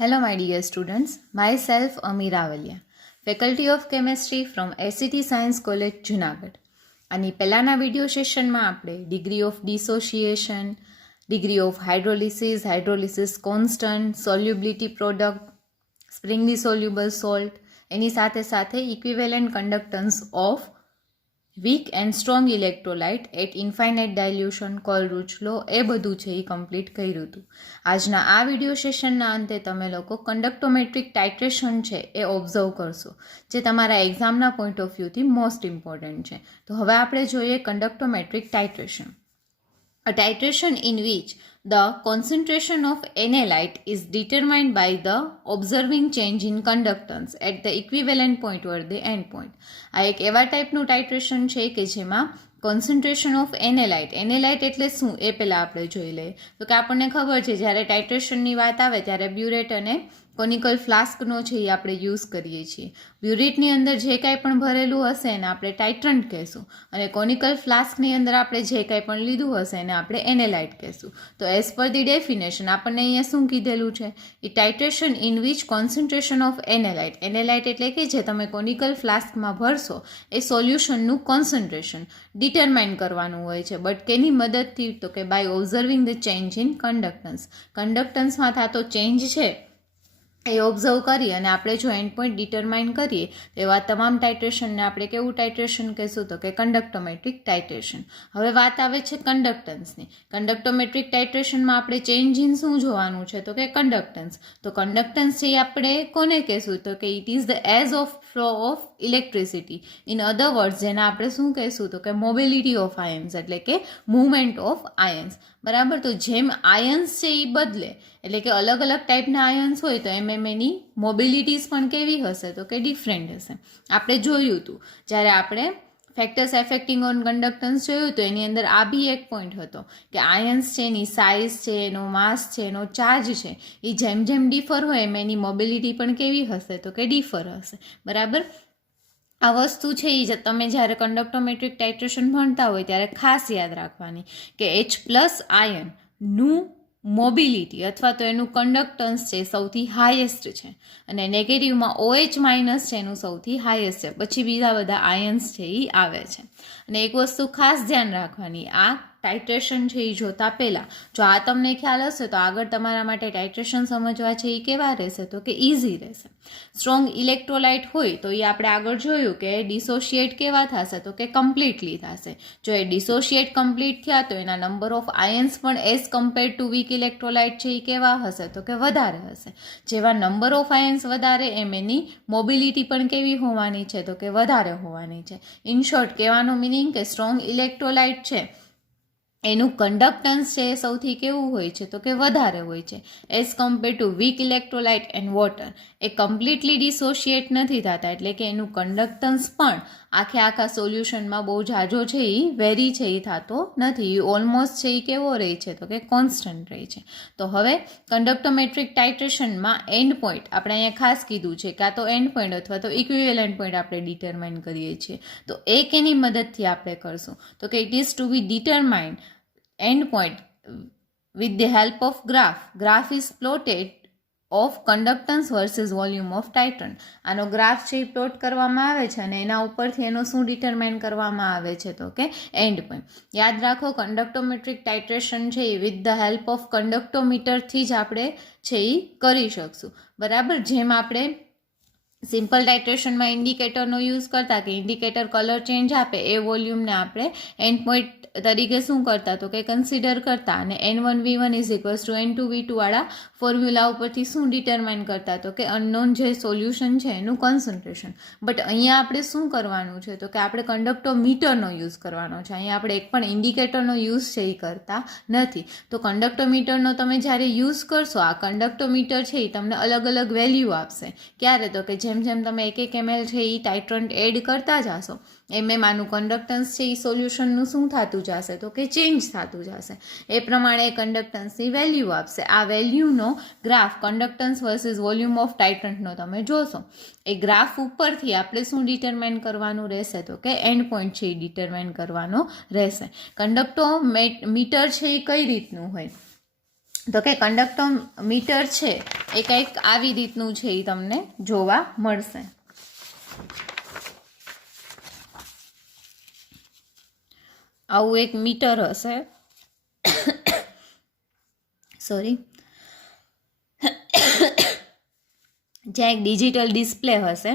Hello, my dear students. Myself, Amira Valia, Faculty of Chemistry from SCT Science College, Junagadh. આની પહેલાંના video સેશનમાં આપણે degree of dissociation, degree of hydrolysis constant, solubility product, sparingly soluble salt, એની સાથે સાથે equivalent conductance of weak and strong electrolyte at infinite dilution, Kohlrausch law, એ બધું છે એ કમ્પ્લીટ કર્યું હતું. આજના આ વિડીયો સેશનના અંતે તમે લોકો કન્ડક્ટોમેટ્રિક ટાઇટ્રેશન છે એ ઓબ્ઝર્વ કરશો, જે તમારા એક્ઝામના પોઈન્ટ ઓફ વ્યૂથી મોસ્ટ ઇમ્પોર્ટન્ટ છે. તો હવે આપણે જોઈએ કન્ડક્ટોમેટ્રિક titration. A titration in which the concentration of analyte is determined by the observing change in conductance at the equivalent point or the end point. આ એક એવા ટાઈપનું ટાઇટ્રેશન છે કે જેમાં કોન્સન્ટ્રેશન ઓફ એનાલાઇટ એટલે શું એ પહેલાં આપણે જોઈ લઈએ. તો કે આપણને ખબર છે જ્યારે ટાઇટ્રેશનની વાત આવે ત્યારે બ્યુરેટ અને કોનિકલ ફ્લાસ્કનો છે એ આપણે યુઝ કરીએ છીએ. બ્યુરેટની અંદર જે કાંઈ પણ ભરેલું હશે એને આપણે ટાઇટ્રન્ટ કહેશું, અને કોનિકલ ફ્લાસ્કની અંદર આપણે જે કાંઈ પણ લીધું હશે એને આપણે એનાલાઇટ કહેશું. તો એઝ પર ધી ડેફિનેશન આપણને અહીંયા શું કીધેલું છે? એ titration in which concentration of analyte એટલે કે જે તમે કોનિકલ ફ્લાસ્કમાં ભરશો એ સોલ્યુશનનું કોન્સન્ટ્રેશન ડિટરમાઇન કરવાનું હોય છે. બટ કેની મદદથી? તો કે by observing the change in કન્ડક્ટન્સમાં થતો ચેન્જ છે એ ઓબ્ઝર્વ કરી અને આપણે જો એન્ડ પોઈન્ટ ડિટરમાઇન કરીએ તો એવા તમામ ટાઇટ્રેશનને આપણે કેવું ટાઇટ્રેશન કહીશું? તો કે કન્ડક્ટોમેટ્રિક ટાઇટ્રેશન. હવે વાત આવે છે કન્ડક્ટન્સની. કન્ડક્ટોમેટ્રિક ટાઇટ્રેશનમાં આપણે ચેન્જ ઇન શું જોવાનું છે? તો કે કન્ડક્ટન્સ. તો કન્ડક્ટન્સ છે આપણે કોને કહેશું? તો કે it is the as of flow of electricity. In other words જેને આપણે શું કહીશું? તો કે મોબિલિટી ઓફ આયન્સ, એટલે કે મૂવમેન્ટ ઓફ આયન્સ. બરાબર. તો જેમ આયન્સ છે એ બદલે, એટલે કે અલગ અલગ ટાઈપના આયન્સ હોય તો એમ એની મોબિલિટીઝ પણ કેવી હશે? તો કે ડિફરન્ટ હશે. આપણે જોયું હતું જ્યારે આપણે ફેક્ટર્સ એફેક્ટિંગ ઓન કન્ડક્ટન્સ જોયું હતું, એની અંદર આ બી એક પોઈન્ટ હતો કે આયન્સ છે એની સાઇઝ છે, એનો માસ છે, એનો ચાર્જ છે, એ જેમ જેમ ડિફર હોય એમ એની મોબિલિટી પણ કેવી હશે? તો કે ડિફર હશે. બરાબર. આ વસ્તુ છે એ તમે જ્યારે કન્ડક્ટોમેટ્રિક ટાઇટ્રેશન ભણતા હોય ત્યારે ખાસ યાદ રાખવાની કે H+ આયનનું મોબિલિટી અથવા તો એનું કન્ડક્ટન્સ છે સૌથી હાઈએસ્ટ છે, અને નેગેટિવમાં OH- છે એનું સૌથી હાઈએસ્ટ છે. પછી બીજા બધા આયન્સ છે એ આવે છે. અને એક વસ્તુ ખાસ ધ્યાન રાખવાની, આ ટાઇટ્રેશન છે એ જોતા પહેલાં જો આ તમને ખ્યાલ હશે તો આગળ તમારા માટે ટાઇટ્રેશન સમજવા છે એ કેવા રહેશે? તો કે ઇઝી રહેશે. સ્ટ્રોંગ ઇલેક્ટ્રોલાઇટ હોય તો એ આપણે આગળ જોયું કે ડિસોશિએટ કેવા થશે? તો કે કમ્પ્લીટલી થશે. જો એ ડિસોશિએટ કમ્પ્લીટ થયા તો એના નંબર ઓફ આયન્સ પણ as compare to weak electrolyte છે એ કેવા હશે? તો કે વધારે હશે. જેવા નંબર ઓફ આયન્સ વધારે એમ એની મોબિલિટી પણ કેવી હોવાની છે? તો કે વધારે હોવાની છે. ઇન શોર્ટ કહેવાનો મિનિંગ કે સ્ટ્રોંગ ઇલેક્ટ્રોલાઇટ છે એનું કન્ડક્ટન્સ છે એ સૌથી કેવું હોય છે? તો કે વધારે હોય છે as compare to weak electrolyte and water. એ કમ્પ્લીટલી ડિસોશિએટ નથી થતા, એટલે કે એનું કન્ડક્ટન્સ પણ આખા સોલ્યુશનમાં બહુ ઝાઝો છે એ વેરી છે એ થતો નથી. ઓલમોસ્ટ છે એ કેવો રહે છે? તો કે કોન્સ્ટન્ટ રહે છે. તો હવે કન્ડક્ટોમેટ્રિક ટાઇટ્રેશનમાં એન્ડ પોઈન્ટ આપણે અહીંયા ખાસ કીધું છે, કાં તો એન્ડ પોઈન્ટ અથવા તો ઇક્વિવેલન્ટ પોઈન્ટ આપણે ડિટરમાઇન કરીએ છીએ. તો એ કેની મદદથી આપણે કરશું? તો કે it is to be determined end point with the help of graph is plotted of conductance versus volume of titrant. આનો ગ્રાફ છે એ પ્લોટ કરવામાં આવે છે અને એના ઉપરથી એનો શું ડિટરમાઇન કરવામાં આવે છે? તો કે એન્ડ પોઈન્ટ. યાદ રાખો કન્ડક્ટોમેટ્રિક ટાઇટ્રેશન છે A with the help of કન્ડક્ટોમીટરથી જ આપણે છે એ કરી શકશું. બરાબર. જેમ આપણે સિમ્પલ ટાઇટ્રેશનમાં ઇન્ડિકેટરનો યુઝ કરતા કે ઇન્ડિકેટર કલર ચેન્જ આપે એ વોલ્યુમને આપણે એન્ડ પોઈન્ટ તરીકે શું કરતા? તો કે કન્સિડર કરતા, અને N1V1 = N2V2 વાળા ફોર્મ્યુલા ઉપરથી શું ડિટરમાઇન કરતા? તો કે અનનોન જે સોલ્યુશન છે એનું કોન્સન્ટ્રેશન. બટ અહીંયા આપણે શું કરવાનું છે? તો કે આપણે કન્ડક્ટોમીટરનો યુઝ કરવાનો છે. અહીંયા આપણે એક પણ ઇન્ડિકેટરનો યુઝ છે એ કરતા નથી. તો કન્ડક્ટોમીટરનો તમે જ્યારે યુઝ કરશો, આ કન્ડક્ટોમીટર છે એ તમને અલગ અલગ વેલ્યુ આપશે. ક્યારે? તો કે જેમ જેમ તમે 1 ml છે એ ટાઇટ્રન્ટ એડ કરતા જશો એમ આનું કન્ડક્ટન્સ છે એ સોલ્યુશનનું શું થતું જશે? તો કે ચેન્જ થતું જશે. એ પ્રમાણે કન્ડક્ટન્સની વેલ્યુ આપશે. આ વેલ્યુનો graph conductance versus volume of ટાઇટ્રન્ટનો તમે જોશો. એ ગ્રાફ ઉપરથી આપણે શું ડિટરમાઇન કરવાનું રહેશે? તો કે એન્ડ પોઈન્ટ છે એ ડિટરમાઇન કરવાનો રહેશે. કન્ડક્ટોમીટર છે એ કઈ રીતનું હોય? તો કે કંડક્ટોમીટર છે એ કંઈક આવી રીતનું છે, એ તમને જોવા મળશે. આવું એક મીટર હશે, સોરી, જ્યાં એક ડિજિટલ ડિસ્પ્લે હશે.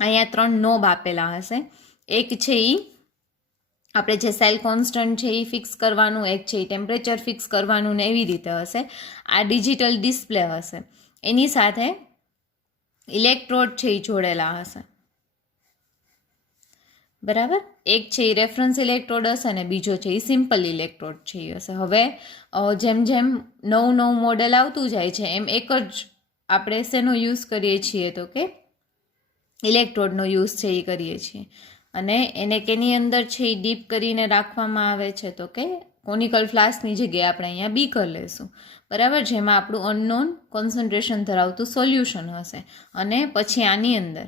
અહીંયા 3 નોબ આપેલા હશે. એક છે એ આપણે જે સેલ કોન્સ્ટન્ટ છે એ ફિક્સ કરવાનું, એક છે એ ટેમ્પરેચર ફિક્સ કરવાનું ને એવી રીતે હશે. આ ડિજિટલ ડિસ્પ્લે હશે, એની સાથે ઇલેક્ટ્રોડ છે એ જોડેલા હશે, બરાબર. એક છે એ રેફરન્સ ઇલેક્ટ્રોડ હશે અને બીજો છે એ સિમ્પલ ઇલેક્ટ્રોડ છે એ હશે. હવે જેમ જેમ નવું મોડેલ આવતું જાય છે એમ એક જ આપણે શેનો યુઝ કરીએ છીએ તો કે ઇલેક્ટ્રોડનો યુઝ છે એ કરીએ છીએ. અને એને કેની અંદર છે એ ડીપ કરીને રાખવામાં આવે છે તો કે કોનિકલ ફ્લાસ્કની જગ્યાએ આપણે અહીંયા બીકર લેશું, બરાબર, જેમાં આપણું અનનોન કોન્સન્ટ્રેશન ધરાવતું સોલ્યુશન હશે. અને પછી આની અંદર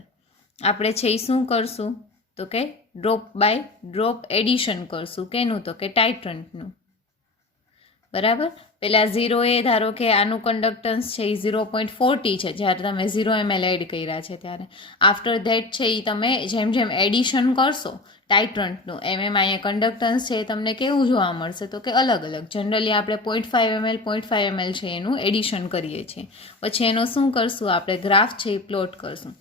આપણે છે એ શું કરશું તો કે ડ્રોપ બાય ડ્રોપ એડિશન કરશું. કેનું તો કે ટાઇટ્રન્ટનું, બરાબર. પહેલાં 0 ધારો કે આનું કન્ડક્ટન્સ છે એ 0.40 છે જ્યારે તમે 0 ml એડ કર્યા છે ત્યારે. આફ્ટર ધેટ છે એ તમે જેમ જેમ એડિશન કરશો ટાઇટ્રન્ટનું એમ અહીંયા કન્ડક્ટન્સ છે એ તમને કેવું જોવા મળશે તો કે અલગ અલગ. જનરલી આપણે 0.5 ml 0.5 ml છે એનું એડિશન કરીએ છીએ. પછી એનો શું કરશું આપણે ગ્રાફ છે એ પ્લોટ કરશું.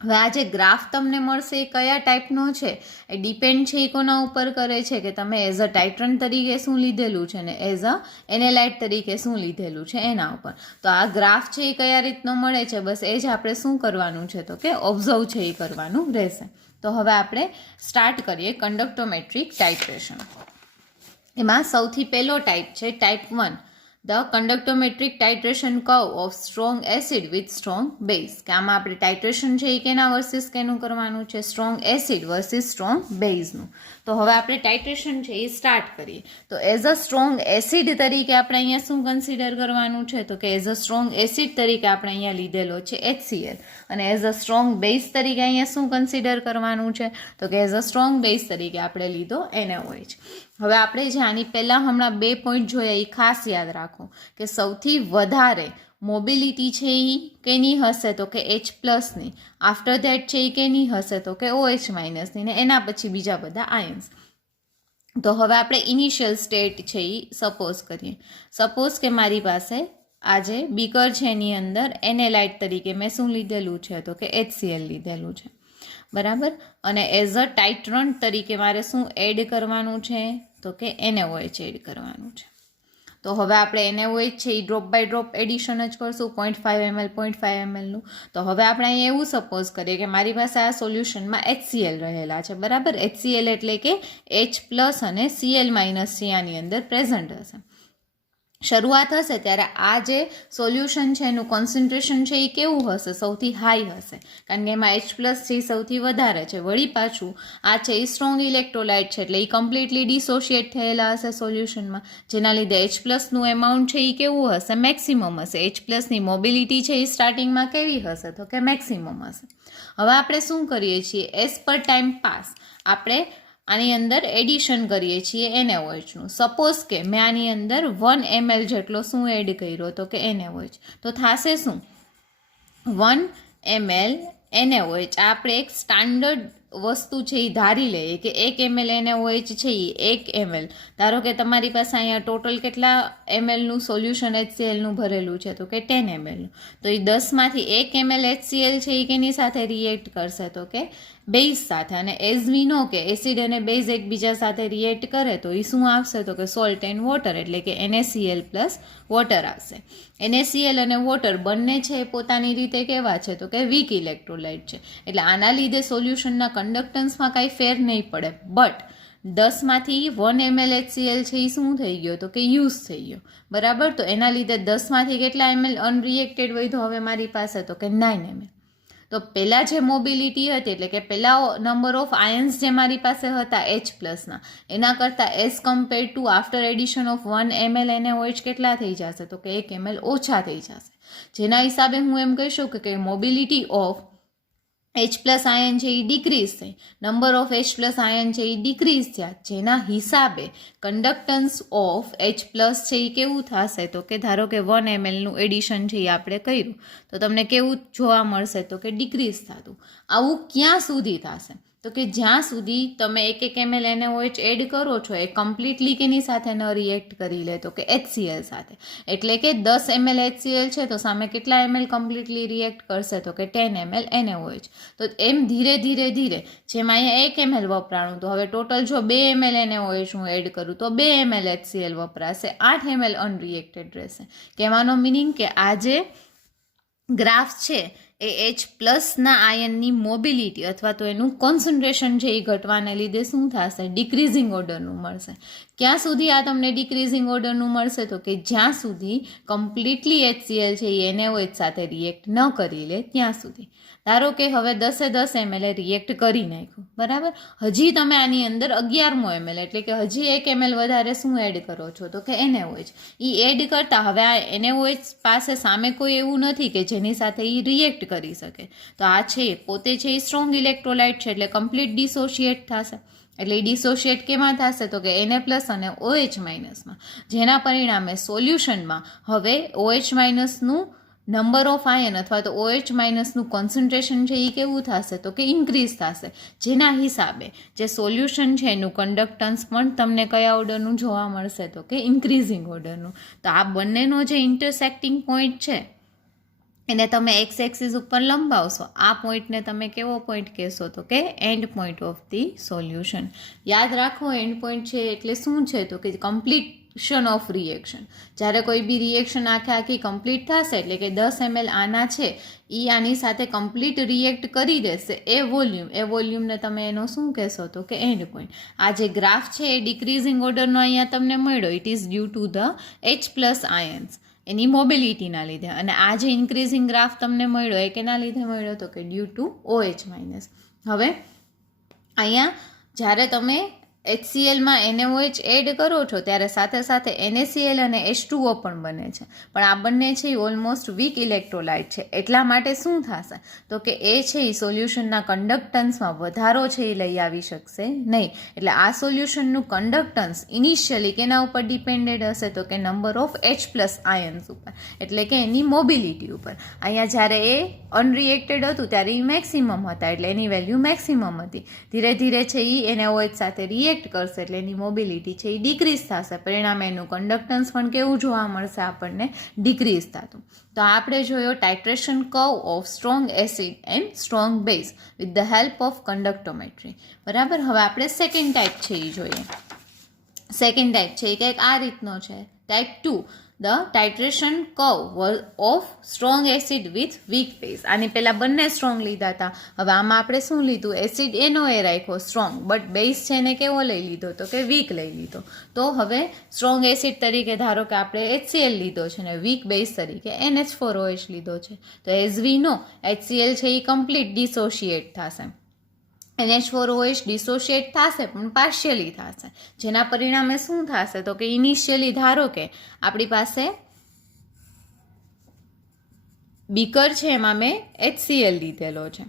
હવે આ જે ગ્રાફ તમને મળશે એ કયા ટાઈપનો છે એ ડિપેન્ડ છે એ કોના ઉપર કરે છે કે તમે એઝ અ ટાઇટ્રન્ટ તરીકે શું લીધેલું છે ને એઝ અ એનેલાઇટ તરીકે શું લીધેલું છે એના ઉપર. તો આ ગ્રાફ છે એ કયા રીતનો મળે છે બસ એ જ આપણે શું કરવાનું છે તો કે ઓબ્ઝર્વ છે એ કરવાનું રહેશે. તો હવે આપણે સ્ટાર્ટ કરીએ કંડક્ટોમેટ્રિક ટાઇટ્રેશન. એમાં સૌથી પહેલો ટાઈપ છે type 1, the conductometric titration curve of strong acid with strong base. કે આમાં આપણે ટાઇટ્રેશન છે એ કેના વર્સિસ કેનું કરવાનું છે, સ્ટ્રોંગ એસિડ વર્સિસ સ્ટ્રોંગ બેઝનું. તો હવે આપણે ટાઇટ્રેશન છે એ સ્ટાર્ટ કરીએ. તો એઝ અ સ્ટ્રોંગ એસિડ તરીકે આપણે અહીંયા શું કન્સિડર કરવાનું છે તો કે એઝ અ સ્ટ્રોંગ એસિડ તરીકે આપણે અહીંયા લીધેલો છે HCl. અને એઝ અ સ્ટ્રોંગ બેઝ તરીકે અહીંયા શું કન્સિડર કરવાનું છે તો કે એઝ અ સ્ટ્રોંગ બેઝ તરીકે આપણે લીધો NaOH. હવે આપણે જે આની પહેલાં હમણાં 2 પોઈન્ટ જોયા એ ખાસ યાદ રાખો કે સૌથી વધારે મોબિલિટી છે એ કેની હશે તો કે H+ની. આફ્ટર ધેટ છે એ કેની હશે તો કે OH- ને એના પછી બીજા બધા આયન્સ. તો હવે આપણે ઇનિશિયલ સ્ટેટ છે એ સપોઝ કરીએ. સપોઝ કે મારી પાસે આ જે બીકર છે એની અંદર એનેલાઇટ તરીકે મેં શું લીધેલું છે તો કે HCl લીધેલું છે, બરાબર. અને એઝ અ ટાઇટ્રન્ટ તરીકે મારે શું એડ કરવાનું છે તો કે NaOH એડ કરવાનું છે. તો હવે આપણે NaOH છે એ ડ્રોપ બાય ડ્રોપ એડિશન જ કરશું 0.5 ml 0.5 mlનું. તો હવે આપણે અહીંયા એવું સપોઝ કરીએ કે મારી પાસે આ સોલ્યુશનમાં HCl રહેલા છે, બરાબર. HCl એટલે કે H+ અને Cl- છે આની અંદર પ્રેઝન્ટ હશે. શરૂઆત હશે ત્યારે આ જે સોલ્યુશન છે એનું કોન્સન્ટ્રેશન છે એ કેવું હશે, સૌથી હાઈ હશે, કારણ કે એમાં H+ છે એ સૌથી વધારે છે. વળી પાછું આ છે એ સ્ટ્રોંગ ઇલેક્ટ્રોલાઇટ છે એટલે એ કમ્પ્લીટલી ડિસોશિએટ થયેલા હશે સોલ્યુશનમાં, જેના લીધે H+નું એમાઉન્ટ છે એ કેવું હશે, મેક્સિમમ હશે. H+ની મોબિલિટી છે એ સ્ટાર્ટિંગમાં કેવી હશે તો કે મેક્સિમમ હશે. હવે આપણે શું કરીએ છીએ, એઝ પર ટાઈમ પાસ આપણે આની અંદર એડિશન કરીએ છીએ NaOHનું. સપોઝ કે મેં આની અંદર 1 ml જેટલો શું એડ કર્યો તો કે NaOH. તો થશે શું 1 ml NaOH. આપણે એક સ્ટાન્ડર્ડ વસ્તુ છે એ ધારી લઈએ કે 1 ml NaOH છે એ 1 ml. ધારો કે તમારી પાસે અહીંયા ટોટલ કેટલા mlનું સોલ્યુશન HClનું ભરેલું છે તો કે 10 mlનું. તો એ 10માંથી 1 ml HCl છે એ કેની સાથે રિએક્ટ કરશે તો કે બેઝ સાથે. અને એઝ વી નો કે એસિડ અને બેઝ એકબીજા સાથે રિએક્ટ કરે તો એ શું આવશે તો કે સોલ્ટ એન્ડ વોટર, એટલે કે NaCl પ્લસ વોટર આવશે. NaCl અને વોટર બંને છે એ પોતાની રીતે કેવા છે તો કે વીક ઇલેક્ટ્રોલાઇટ છે, એટલે આના લીધે સોલ્યુશનના કન્ડક્ટન્સમાં કાંઈ ફેર નહીં પડે. બટ 10માંથી 1 ml HCl છે એ શું થઈ ગયો તો કે યુઝ થઈ ગયો, બરાબર. તો એના લીધે 10માંથી કેટલા ml અનરિએક્ટેડ વધ્યો હવે મારી પાસે તો કે 9 ml. તો પહેલાં જે મોબિલિટી હતી એટલે કે પહેલાં નંબર ઓફ આયન્સ જે મારી પાસે હતા H+ના એના કરતાં as compare two after addition of 1 ml NaOH કેટલા થઈ જશે તો કે 1 ml ઓછા થઈ જશે. જેના હિસાબે હું એમ કહીશું કે mobility of H plus ion છે એ ડિક્રીઝ થઈ, number of H plus ion છે એ ડિક્રીઝ થયા, જેના હિસાબે કન્ડક્ટન્સ ઓફ H પ્લસ છે એ કેવું થશે તો કે ધારો કે 1 mlનું એડિશન છે એ આપણે કર્યું તો તમને કેવું જોવા મળશે તો કે ડિક્રીઝ થતું. આવું ક્યાં સુધી થશે તો કે જ્યાં સુધી તમે 1 ml NaOH એડ કરો છો એ કમ્પ્લીટલી કેની સાથે ન રિએક્ટ કરી લે તો કે HCl સાથે. એટલે કે 10 ml HCl છે તો સામે કેટલા ml કમ્પ્લીટલી રિએક્ટ કરશે તો કે 10 ml NaOH. તો એમ ધીરે ધીરે ધીરે જેમ અહીંયા 1 ml વપરાણું તો હવે ટોટલ જો 2 ml NaOH હું એડ કરું તો 2 ml HCl વપરાશે, 8 ml અનરિએક્ટેડ રહેશે. કહેવાનો મિનિંગ કે આ જે ગ્રાફ છે એ H પ્લસના આયનની મોબિલિટી અથવા તો એનું કોન્સન્ટ્રેશન છે એ ઘટવાને લીધે શું થશે ડિક્રીઝિંગ ઓર્ડરનું મળશે. ક્યાં સુધી આ તમને ડિક્રીઝિંગ ઓર્ડરનું મળશે તો કે જ્યાં સુધી કમ્પ્લીટલી HCl છે એ NaOH સાથે રિએક્ટ ન કરી લે ત્યાં સુધી. ધારો કે હવે 10 ml રિએક્ટ કરી નાખ્યું, બરાબર, હજી તમે આની અંદર 11મો ml એટલે કે હજી 1 ml વધારે શું એડ કરો છો તો કે NaOH. એ એડ કરતાં હવે આ NaOH પાસે સામે કોઈ એવું નથી કે જેની સાથે એ રિએક્ટ કરી શકે. તો આ છે પોતે છે એ સ્ટ્રોંગ ઇલેક્ટ્રોલાઇટ છે એટલે કમ્પ્લીટ ડિસોશિએટ થશે. એટલે એ ડિસોશિએટ કેમાં થશે તો કે Na પ્લસ અને OH માઇનસમાં, જેના પરિણામે સોલ્યુશનમાં હવે OH માઇનસનું નંબર ઓફ આયન અથવા તો OH માઇનસનું કોન્સન્ટ્રેશન છે એ કેવું થશે તો કે ઇન્ક્રીઝ થશે, જેના હિસાબે જે સોલ્યુશન છે એનું કન્ડક્ટન્સ પણ તમને કયા ઓર્ડરનું જોવા મળશે તો કે ઇન્ક્રીઝિંગ ઓર્ડરનું. તો આ બંનેનો જે ઇન્ટરસેક્ટિંગ પોઈન્ટ છે એને તમે એક્સ એક્સિસ ઉપર લંબાવશો, આ પોઈન્ટને તમે કેવો પોઈન્ટ કહેશો તો કે end point of the solution. યાદ રાખો એન્ડ પોઈન્ટ છે એટલે શું છે તો કે કમ્પ્લીશન ઓફ રિએક્શન. જ્યારે કોઈ બી રિએક્શન આખી કમ્પ્લીટ થશે એટલે કે 10 ml આના છે એ આની સાથે કમ્પ્લીટ રિએક્ટ કરી દેશે એ વોલ્યુમને તમે એનો શું કહેશો તો કે એન્ડ પોઈન્ટ. આ જે ગ્રાફ છે એ ડિક્રીઝિંગ ઓર્ડરનો અહીંયા તમને મળ્યો, it is due to the H plus ions એની મોબિલિટીના લીધે. અને આ જે ઇન્ક્રીઝિંગ ગ્રાફ તમને મળ્યો એ કેના લીધે મળ્યો તો કે ડ્યુ ટુ OH માઇનસ. હવે અહીંયા જ્યારે તમે HClમાં NaOH એડ કરો છો ત્યારે સાથે સાથે NaCl અને H2O પણ બને છે, પણ આ બંને છે એ ઓલમોસ્ટ વીક ઇલેક્ટ્રોલાઇટ છે. એટલા માટે શું થશે તો કે એ છે એ સોલ્યુશનના કન્ડક્ટન્સમાં વધારો છે એ લઈ આવી શકશે નહીં. એટલે આ સોલ્યુશનનું કન્ડક્ટન્સ ઇનિશિયલી કેના ઉપર ડિપેન્ડેડ હશે તો કે number of H plus ions ઉપર, એટલે કે એની મોબિલિટી ઉપર. અહીંયા જ્યારે એ અનરિએક્ટેડ હતું ત્યારે એ મેક્સિમમ હતા એટલે એની વેલ્યુ મેક્સિમમ હતી. ધીરે ધીરે છે એ NaOH સાથે રિએક્ટ કરશે એટલે એની મોબિલિટી છે એ ડિક્રીઝ થશે, પરિણામે એનું કન્ડક્ટન્સ પણ કેવું જોવા મળશે આપણને ડિક્રીઝ થતું. તો આપણે જોયો titration curve of strong acid and strong base with the help of conductometry, બરાબર. હવે આપણે સેકન્ડ ટાઈપ છે એ જોઈએ. સેકન્ડ ટાઈપ છે એ કંઈક આ રીતનો છે. Type 2 the titration curve of strong acid with weak base. આની પહેલાં બંને સ્ટ્રોંગ લીધા હતા, હવે આમાં આપણે શું લીધું એસિડ એનો એ રાખ્યો સ્ટ્રોંગ, બટ બેઝ છે એને કેવો લઈ લીધો તો કે વીક લઈ લીધો. તો હવે સ્ટ્રોંગ એસિડ તરીકે ધારો કે આપણે HCl લીધો છે ને વીક બેઝ તરીકે NH4OH લીધો છે. તો એઝ વી નો HCl છે એ કમ્પ્લીટ ડિસોશિએટ થશે, NH4OH ડિસોશિએટ થશે પણ પાર્શિયલી થશે, જેના પરિણામે શું થશે તો કે ઇનિશિયલી ધારો કે આપણી પાસે બીકર છે એમાં મેં HCl લીધેલો છે.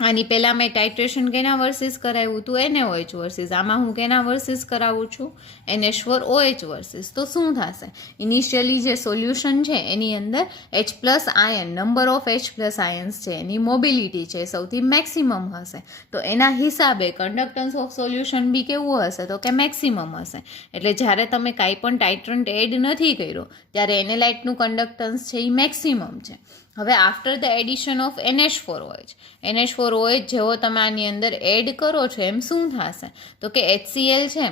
આની પહેલાં મેં ટાઇટ્રેશન કેના વર્સિસ કરાવ્યું હતું NaOH વર્સિસ, આમાં હું કેના વર્સિસ કરાવું છું NH4OH વર્સિસ. તો શું થશે ઇનિશિયલી જે સોલ્યુશન છે એની અંદર H plus ion number of H plus ions છે એની મોબિલિટી છે સૌથી મેક્સિમમ હશે, તો એના હિસાબે કન્ડક્ટન્સ ઓફ સોલ્યુશન બી કેવું હશે તો કે મેક્સિમમ હશે. એટલે જ્યારે તમે કાંઈ પણ ટાઇટ્રન્ટ એડ નથી કર્યો ત્યારે એનેલાઇટનું કન્ડક્ટન્સ છે એ મેક્સિમમ છે. હવે after the addition of NH4OH જેવો તમે આની અંદર એડ કરો છો એમ શું થશે તો કે HCl છે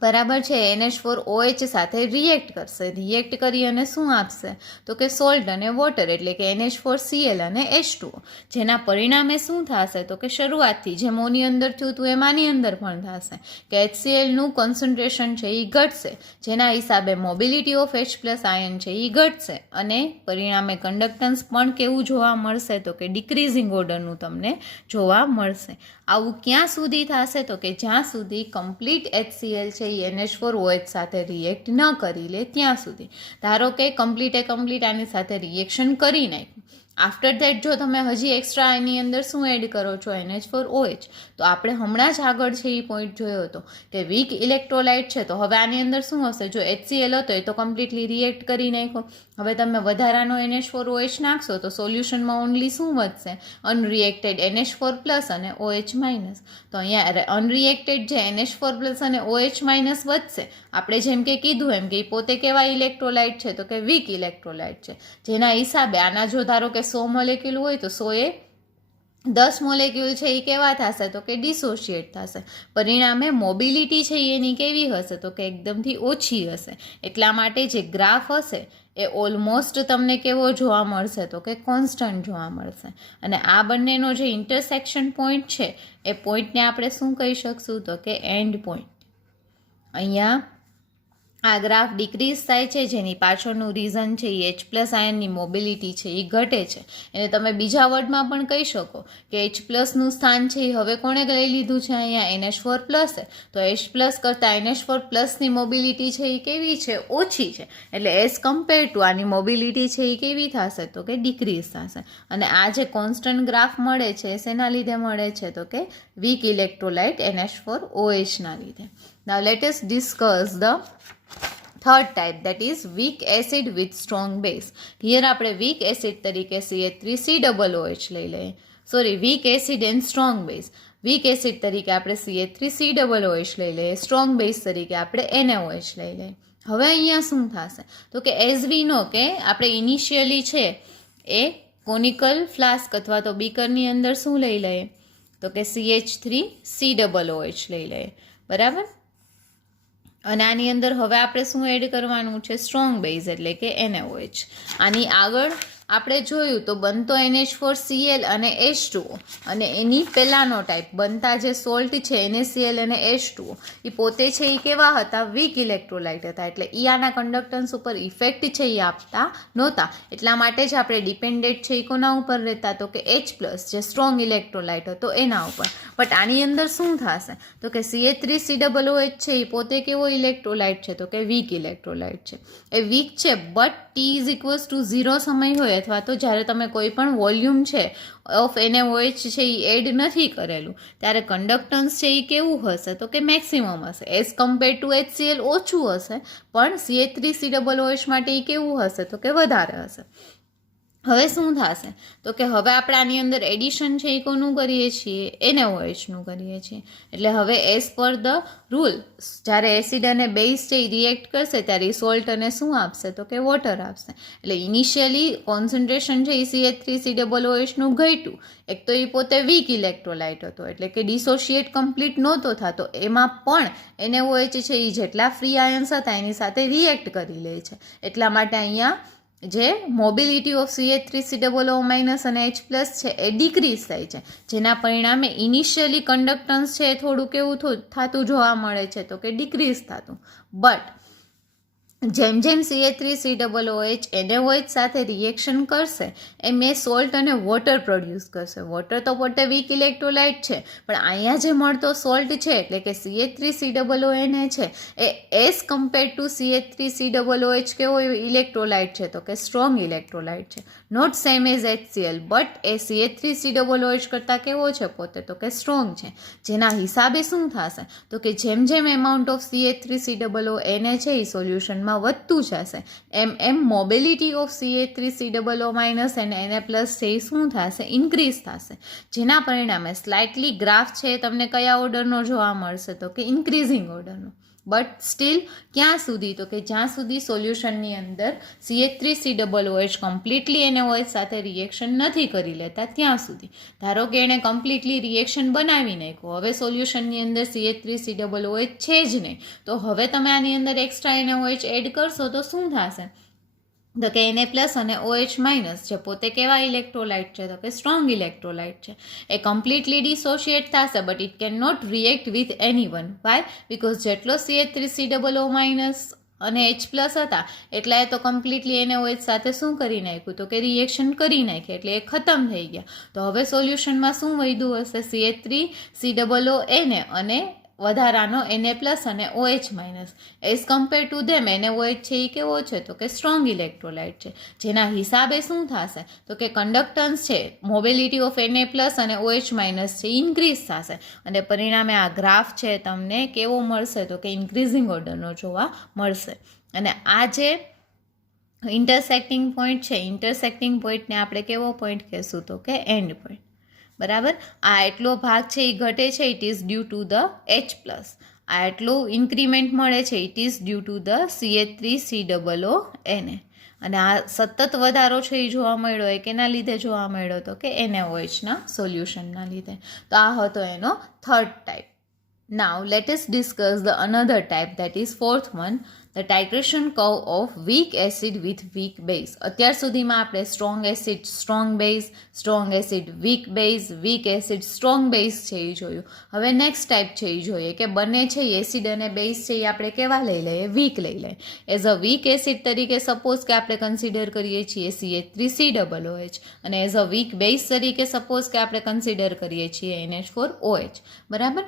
બરાબર છે NH4OH સાથે રિએક્ટ કરશે, રિએક્ટ કરી અને શું આપશે તો કે સોલ્ટ અને વોટર એટલે કે NH4Cl અને H2O, જેના પરિણામે શું થશે તો કે શરૂઆતથી જેમ ઓની અંદર થયું હતું એમ આની અંદર પણ થશે કે HClનું કોન્સન્ટ્રેશન છે એ ઘટશે, જેના હિસાબે mobility of H plus ion છે એ ઘટશે અને પરિણામે કન્ડક્ટન્સ પણ કેવું જોવા મળશે તો કે ડિક્રીઝિંગ ઓર્ડરનું તમને જોવા મળશે. આવું ક્યાં સુધી થશે તો કે જ્યાં સુધી કમ્પ્લીટ HCl છે એ NH4OH સાથે રિએક્ટ ન કરી લે ત્યાં સુધી. ધારો કે કમ્પ્લીટ આની સાથે રિએક્શન કરી નાખ્યું, આફ્ટર દેટ જો તમે હજી એક્સ્ટ્રા એની અંદર શું એડ કરો છો NH4OH, તો આપણે હમણાં જ આગળ છે એ પોઈન્ટ જોયો હતો કે વીક ઇલેક્ટ્રોલાઇટ છે, તો હવે આની અંદર શું હશે, જો HCl હતો એ તો કમ્પ્લીટલી રિએક્ટ કરી નાખો. હવે તમે વધારાનો NH4OH નાખશો તો સોલ્યુશનમાં ઓનલી શું વધશે, અનરિએક્ટેડ NH4 પ્લસ અને OH માઇનસ. તો અહીંયા અનરિએક્ટેડ જે NH4 પ્લસ અને OH માઇનસ વધશે. આપણે જેમ કે કીધું એમ કે એ પોતે કેવા ઇલેક્ટ્રોલાઇટ છે, તો કે વીક ઇલેક્ટ્રોલાઇટ છે, જેના હિસાબે આના જો ધારો કે 100 મોલેક્યુલ હોય તો 100 એ 10 મોલેક્યુલ છે એ કેવા થશે, તો કે ડિસોશિએટ થશે. પરિણામે મોબિલિટી છે એની કેવી હશે, તો કે એકદમથી ઓછી હશે. એટલા માટે જે ગ્રાફ હશે એ ઓલમોસ્ટ તમને કેવો જોવા મળશે, તો કે કોન્સ્ટન્ટ જોવા મળશે. અને આ બંનેનો જે ઇન્ટરસેક્શન પોઈન્ટ છે એ પોઈન્ટને આપણે શું કહી શકશું, તો કે એન્ડ પોઈન્ટ. અહીંયા આ ગ્રાફ ડિક્રીઝ થાય છે, જેની પાછળનું રીઝન છે એ H+ આયનની મોબિલિટી છે એ ઘટે છે. એને તમે બીજા વર્ડમાં પણ કહી શકો કે H+નું સ્થાન છે એ હવે કોણે લઈ લીધું છે, અહીંયા NH4+ તો H+ કરતાં NH4+ની મોબિલિટી છે એ કેવી છે, ઓછી છે. એટલે એઝ કમ્પેર ટુ આની મોબિલિટી છે એ કેવી થશે, તો કે ડિક્રીઝ થશે. અને આ જે કોન્સ્ટન્ટ ગ્રાફ મળે છે શેના લીધે મળે છે, તો કે વીક ઇલેક્ટ્રોલાઇટ NH4OH ના લીધે. Now let us discuss the third type, that is weak acid with strong base. Here આપણે weak acid તરીકે CH3COOH લઈ લઈએ. weak acid and strong base. weak acid તરીકે આપણે CH3COOH લઈ લઈએ, strong base તરીકે આપણે NaOH લઈ લઈએ. હવે અહીંયા શું થશે, તો કે એઝ વી નો કે આપણે ઇનિશિયલી છે એ કોનિકલ ફ્લાસ્ક અથવા તો બીકરની અંદર શું લઈ લઈએ, તો કે CH3COOH લઈ લઈએ, બરાબર. અને આની અંદર હવે આપણે શું એડ કરવાનું છે, સ્ટ્રોંગ બેઝ એટલે કે NaOH. આની આગળ આપણે જોયું તો બનતો NH4Cl અને H2O, અને એની પહેલાંનો ટાઈપ બનતા જે સોલ્ટ છે NaCl અને H2O એ પોતે છે એ કેવા હતા, વીક ઇલેક્ટ્રોલાઇટ હતા. એટલે એ આના કન્ડક્ટન્સ ઉપર ઇફેક્ટ છે એ આપતા નહોતા. એટલા માટે જ આપણે ડિપેન્ડેન્ટ છે એ કોના ઉપર રહેતા, તો કે H+ જે સ્ટ્રોંગ ઇલેક્ટ્રોલાઇટ હતો એના ઉપર. બટ આની અંદર શું થશે, તો કે CH3COOH છે એ પોતે કેવો ઇલેક્ટ્રોલાઇટ છે, તો કે વીક ઇલેક્ટ્રોલાઇટ છે. એ વીક છે, બટ T=0 સમય હોય અથવા તો જ્યારે તમે કોઈ પણ વોલ્યુમ છે ઓફ NaOH છે એ એડ નથી કરેલું ત્યારે કન્ડક્ટન્સ છે એ કેવું હશે, તો કે મેક્સિમમ હશે. એઝ કમ્પેર ટુ HCl ઓછું હશે, પણ CH3COOH માટે એ કેવું હશે, તો કે વધારે હશે. હવે શું થશે, તો કે હવે આપણે આની અંદર એડિશન છે એ કોનું કરીએ છીએ, NaOHનું કરીએ છીએ. એટલે હવે એઝ પર ધ રૂલ જ્યારે એસિડ અને બેઝ છે એ રિએક્ટ કરશે ત્યારે સોલ્ટ અને શું આપશે, તો કે વોટર આપશે. એટલે ઇનિશિયલી કોન્સન્ટ્રેશન છે એ CH3COOHનું ઘટ્યું. એક તો એ પોતે વીક ઇલેક્ટ્રોલાઇટ હતો એટલે કે ડિસોશિએટ કમ્પ્લીટ નહોતો થતો, એમાં પણ NaOH છે એ જેટલા ફ્રી આયન્સ હતા એની સાથે રિએક્ટ કરી લે છે. એટલા માટે અહીંયા જે મોબિલિટી ઓફ CH3COO- અને H+ છે એ ડિક્રીઝ થાય છે, જેના પરિણામે ઇનિશિયલી કન્ડક્ટન્સ છે એ થોડું કેવું થતું જોવા મળે છે, તો કે ડિક્રીઝ થતું. બટ જેમ જેમ CH3COOH NaOH સાથે રિએક્શન કરશે એમ એ સોલ્ટ અને વોટર પ્રોડ્યુસ કરશે. વોટર તો પોતે વીક ઇલેક્ટ્રોલાઇટ છે, પણ અહીંયા જે મળતો સોલ્ટ છે એટલે કે CH3COONA છે એ એઝ કમ્પેર ટુ CH3COOH કેવો ઇલેક્ટ્રોલાઇટ છે, તો કે સ્ટ્રોંગ ઇલેક્ટ્રોલાઇટ છે. Not same as HCl, but એ CH3COOH કરતાં કેવો છે પોતે, તો કે સ્ટ્રોંગ છે. જેના હિસાબે શું થશે, તો કે જેમ જેમ એમાઉન્ટ ઓફ CH3COONA છે એ સોલ્યુશનમાં વધતું જશે એમ મોબિલિટી ઓફ CH3COO- અને Na+ છે એ શું થશે, ઇન્ક્રીઝ થશે. જેના પરિણામે સ્લાઇટલી ગ્રાફ છે તમને કયા ઓર્ડરનો જોવા મળશે, તો કે ઇન્ક્રીઝિંગ ઓર્ડરનો. બટ સ્ટીલ ક્યાં સુધી, તો કે જ્યાં સુધી સોલ્યુશનની અંદર CH3COOH કમ્પ્લીટલી NaOH સાથે રિએક્શન નથી કરી લેતા ત્યાં સુધી. ધારો કે એણે કમ્પ્લીટલી રિએક્શન બનાવી નાખ્યું, હવે સોલ્યુશનની અંદર CH3COOH છે જ નહીં, તો હવે તમે આની અંદર એક્સ્ટ્રા NaOH એડ કરશો તો શું થશે, તો કે Na+ અને OH- જે પોતે કેવા ઇલેક્ટ્રોલાઇટ છે, તો કે સ્ટ્રોંગ ઇલેક્ટ્રોલાઇટ છે, એ કમ્પ્લીટલી ડિસોશિએટ થશે. But it can not react with anyone. Why? Because જેટલો CH3COO- અને H+ હતા એટલા એ તો કમ્પ્લીટલી NaOH સાથે શું કરી નાખ્યું, તો કે રિએક્શન કરી નાખી, એટલે એ ખતમ થઈ ગયા. તો હવે સોલ્યુશનમાં શું વધ્યું હશે, CH3COONA અને વધારાનો Na+ અને OH- as compare to them NaOH છે એ કેવો છે તો કે સ્ટ્રોંગ ઇલેક્ટ્રોલાઇટ છે, જેના હિસાબે શું થશે તો કે કન્ડક્ટન્સ છે, મોબિલિટી ઓફ Na+ અને OH- છે ઇન્ક્રીઝ થશે અને પરિણામે આ ગ્રાફ છે તમને કેવો મળશે તો કે ઇન્ક્રીઝિંગ ઓર્ડરનો જોવા મળશે. અને આ જે ઇન્ટરસેક્ટિંગ પોઈન્ટ છે, ઇન્ટરસેક્ટિંગ પોઈન્ટને આપણે કેવો પોઈન્ટ કહેશું તો કે એન્ડ પોઈન્ટ. બરાબર, આ એટલો ભાગ છે એ ઘટે છે, it is due to the H+. આ એટલું ઇન્ક્રીમેન્ટ મળે છે, it is due to the CH3COONA. અને આ સતત વધારો છે એ જોવા મળ્યો એ કેના લીધે જોવા મળ્યો તો કે NaOHના સોલ્યુશનના લીધે. તો આ હતો એનો third type. Now let us discuss the another type, that is fourth one, the titration curve of weak acid with weak base. અત્યાર સુધીમાં આપણે strong acid strong base, strong acid weak acid strong base છે એ જોયું. હવે next type છે એ જોઈએ કે બંને છે એસિડ અને બેઝ છે એ આપણે કેવા લઈ લઈએ, વીક લઈ લઈએ. એઝ અ વીક એસિડ તરીકે સપોઝ કે આપણે કન્સિડર કરીએ છીએ CH3COOH અને એઝ અ વીક બેઝ તરીકે સપોઝ કે આપણે કન્સિડર કરીએ છીએ NH4OH. બરાબર,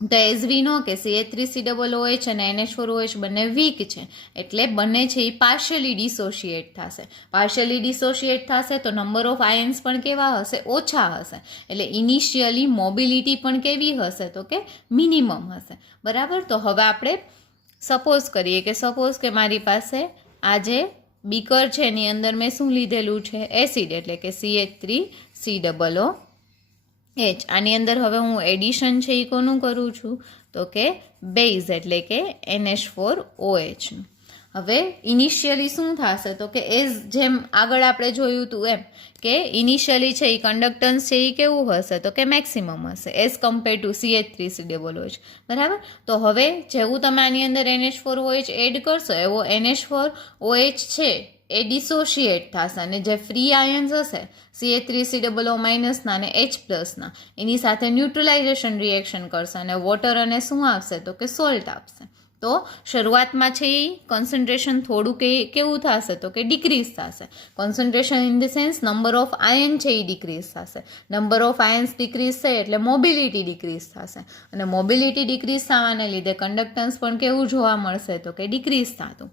તો એઝ વી નો કે CH3COOH અને NH4OH બંને વીક છે, એટલે બંને છે એ પાર્શિયલી ડિસોશિએટ થશે. પાર્શિયલી ડિસોશિએટ થશે તો નંબર ઓફ આયન્સ પણ કેવા હશે, ઓછા હશે. એટલે ઇનિશિયલી મોબિલિટી પણ કેવી હશે તો કે મિનિમમ હશે. બરાબર, તો હવે આપણે સપોઝ કરીએ કે મારી પાસે આ જે બીકર છે એની અંદર મેં શું લીધેલું છે, એસિડ એટલે કે CH3COOH. આની અંદર હવે હું એડિશન છે એ કોનું કરું છું તો કે બેઝ એટલે કે NH4OH. હવે ઇનિશિયલી શું થશે તો કે જેમ આગળ આપણે જોયું હતું એમ કે ઇનિશિયલી છે એ કન્ડક્ટન્સ છે એ કેવું હશે તો કે મેક્સિમમ હશે એઝ કમ્પેર ટુ CH3COOH. બરાબર, તો હવે જેવું તમે આની અંદર NH4OH એડ કરશો એવો NH4OH છે એ ડિસોશિએટ થશે અને જે ફ્રી આયન્સ હશે CH3COO- ના અને H+ના એની સાથે ન્યુટ્રલાઇઝેશન રિએક્શન કરશે અને વોટર અને શું આપશે તો કે સોલ્ટ આપશે. તો શરૂઆતમાં છે એ કોન્સન્ટ્રેશન થોડું કેવું થશે તો કે ડિક્રીઝ થશે. Concentration in the sense number of ion છે એ ડિક્રીઝ થશે. નંબર ઓફ આયન્સ ડિક્રીઝ થાય એટલે મોબિલિટી ડિક્રીઝ થશે અને મોબિલિટી ડિક્રીઝ થવાને લીધે કન્ડક્ટન્સ પણ કેવું જોવા મળશે તો કે ડિક્રીઝ થતું.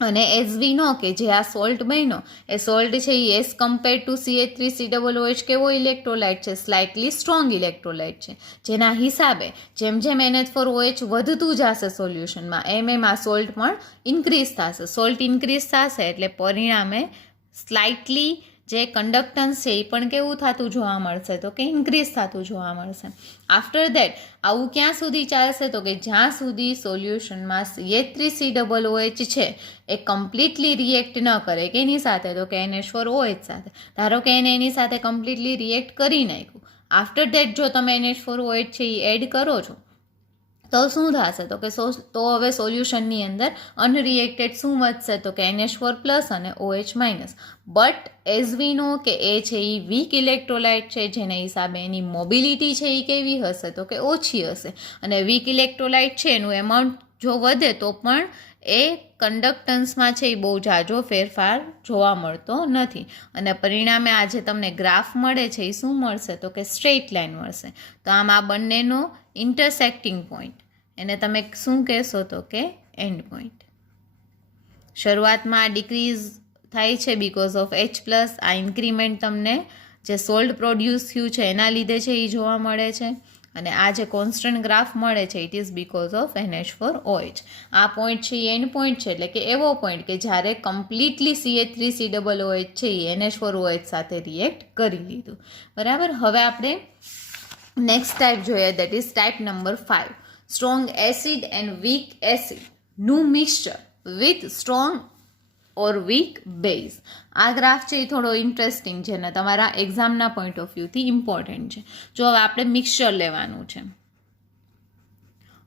અને એઝ વી નો કે જે આ સોલ્ટ બન્યો એ સોલ્ટ છે એ એઝ કમ્પેર ટુ CH3COOH કેવો ઇલેક્ટ્રોલાઇટ છે, સ્લાઇટલી સ્ટ્રોંગ ઇલેક્ટ્રોલાઇટ છે, જેના હિસાબે જેમ જેમ NH4OH વધતું જશે સોલ્યુશનમાં એમ આ સોલ્ટ પણ ઇન્ક્રીઝ થશે. સોલ્ટ ઇન્ક્રીઝ થશે એટલે પરિણામે સ્લાઇટલી જે કન્ડક્ટન્સ છે એ પણ કેવું થતું જોવા મળશે તો કે ઇન્ક્રીઝ થતું જોવા મળશે. આફ્ટર દેટ આવું ક્યાં સુધી ચાલશે તો કે જ્યાં સુધી સોલ્યુશનમાં CH3COOH છે એ કમ્પ્લીટલી રિએક્ટ ન કરે કે એની સાથે તો કે NH4OH સાથે. ધારો કે એની સાથે કમ્પ્લીટલી રિએક્ટ કરી નાખ્યું, આફ્ટર દેટ જો તમે NH4OH છે એ એડ કરો છો તો શું થશે તો કે તો હવે સોલ્યુશનની અંદર અનરિએક્ટેડ શું વધશે તો કે NH4+ અને OH-. બટ એઝ વી નો કે એ છે એ વીક ઇલેક્ટ્રોલાઇટ છે, જેના હિસાબે એની મોબિલિટી છે એ કેવી હશે તો કે ઓછી હશે અને વીક ઇલેક્ટ્રોલાઇટ છે એનું એમાઉન્ટ જો વધે તો પણ એ કન્ડક્ટન્સમાં છે એ બહુ ઝાઝો ફેરફાર જોવા મળતો નથી અને પરિણામે આ જે તમને ગ્રાફ મળે છે એ શું મળશે તો કે સ્ટ્રેટ લાઇન મળશે. તો આમ આ બંનેનો ઇન્ટરસેક્ટિંગ પોઈન્ટ એને તમે શું કહેશો તો કે એન્ડ પોઈન્ટ. શરૂઆતમાં આ ડિક્રીઝ થાય છે બીકોઝ ઓફ H+. આ ઇન્ક્રીમેન્ટ તમને જે સોલ્ટ પ્રોડ્યુસ થયું છે એના લીધે છે એ જોવા મળે છે અને આ જે કોન્સ્ટન્ટ ગ્રાફ મળે છે it is because of NH4OH. આ પોઈન્ટ છે એ એન્ડ પોઈન્ટ છે એટલે કે એવો પોઈન્ટ કે જ્યારે કમ્પ્લીટલી CH3COOH છે એ NH4OH સાથે રિએક્ટ કરી લીધું. બરાબર, હવે આપણે નેક્સ્ટ ટાઈપ જોઈએ, that is type number 5, strong acid and weak એસિડનું mixture with strong or weak base. આ ગ્રાફ છે એ થોડો ઇન્ટરેસ્ટિંગ છે ને તમારા એક્ઝામના પોઈન્ટ ઓફ વ્યૂથી ઇમ્પોર્ટન્ટ છે. જો હવે આપણે મિક્સચર લેવાનું છે,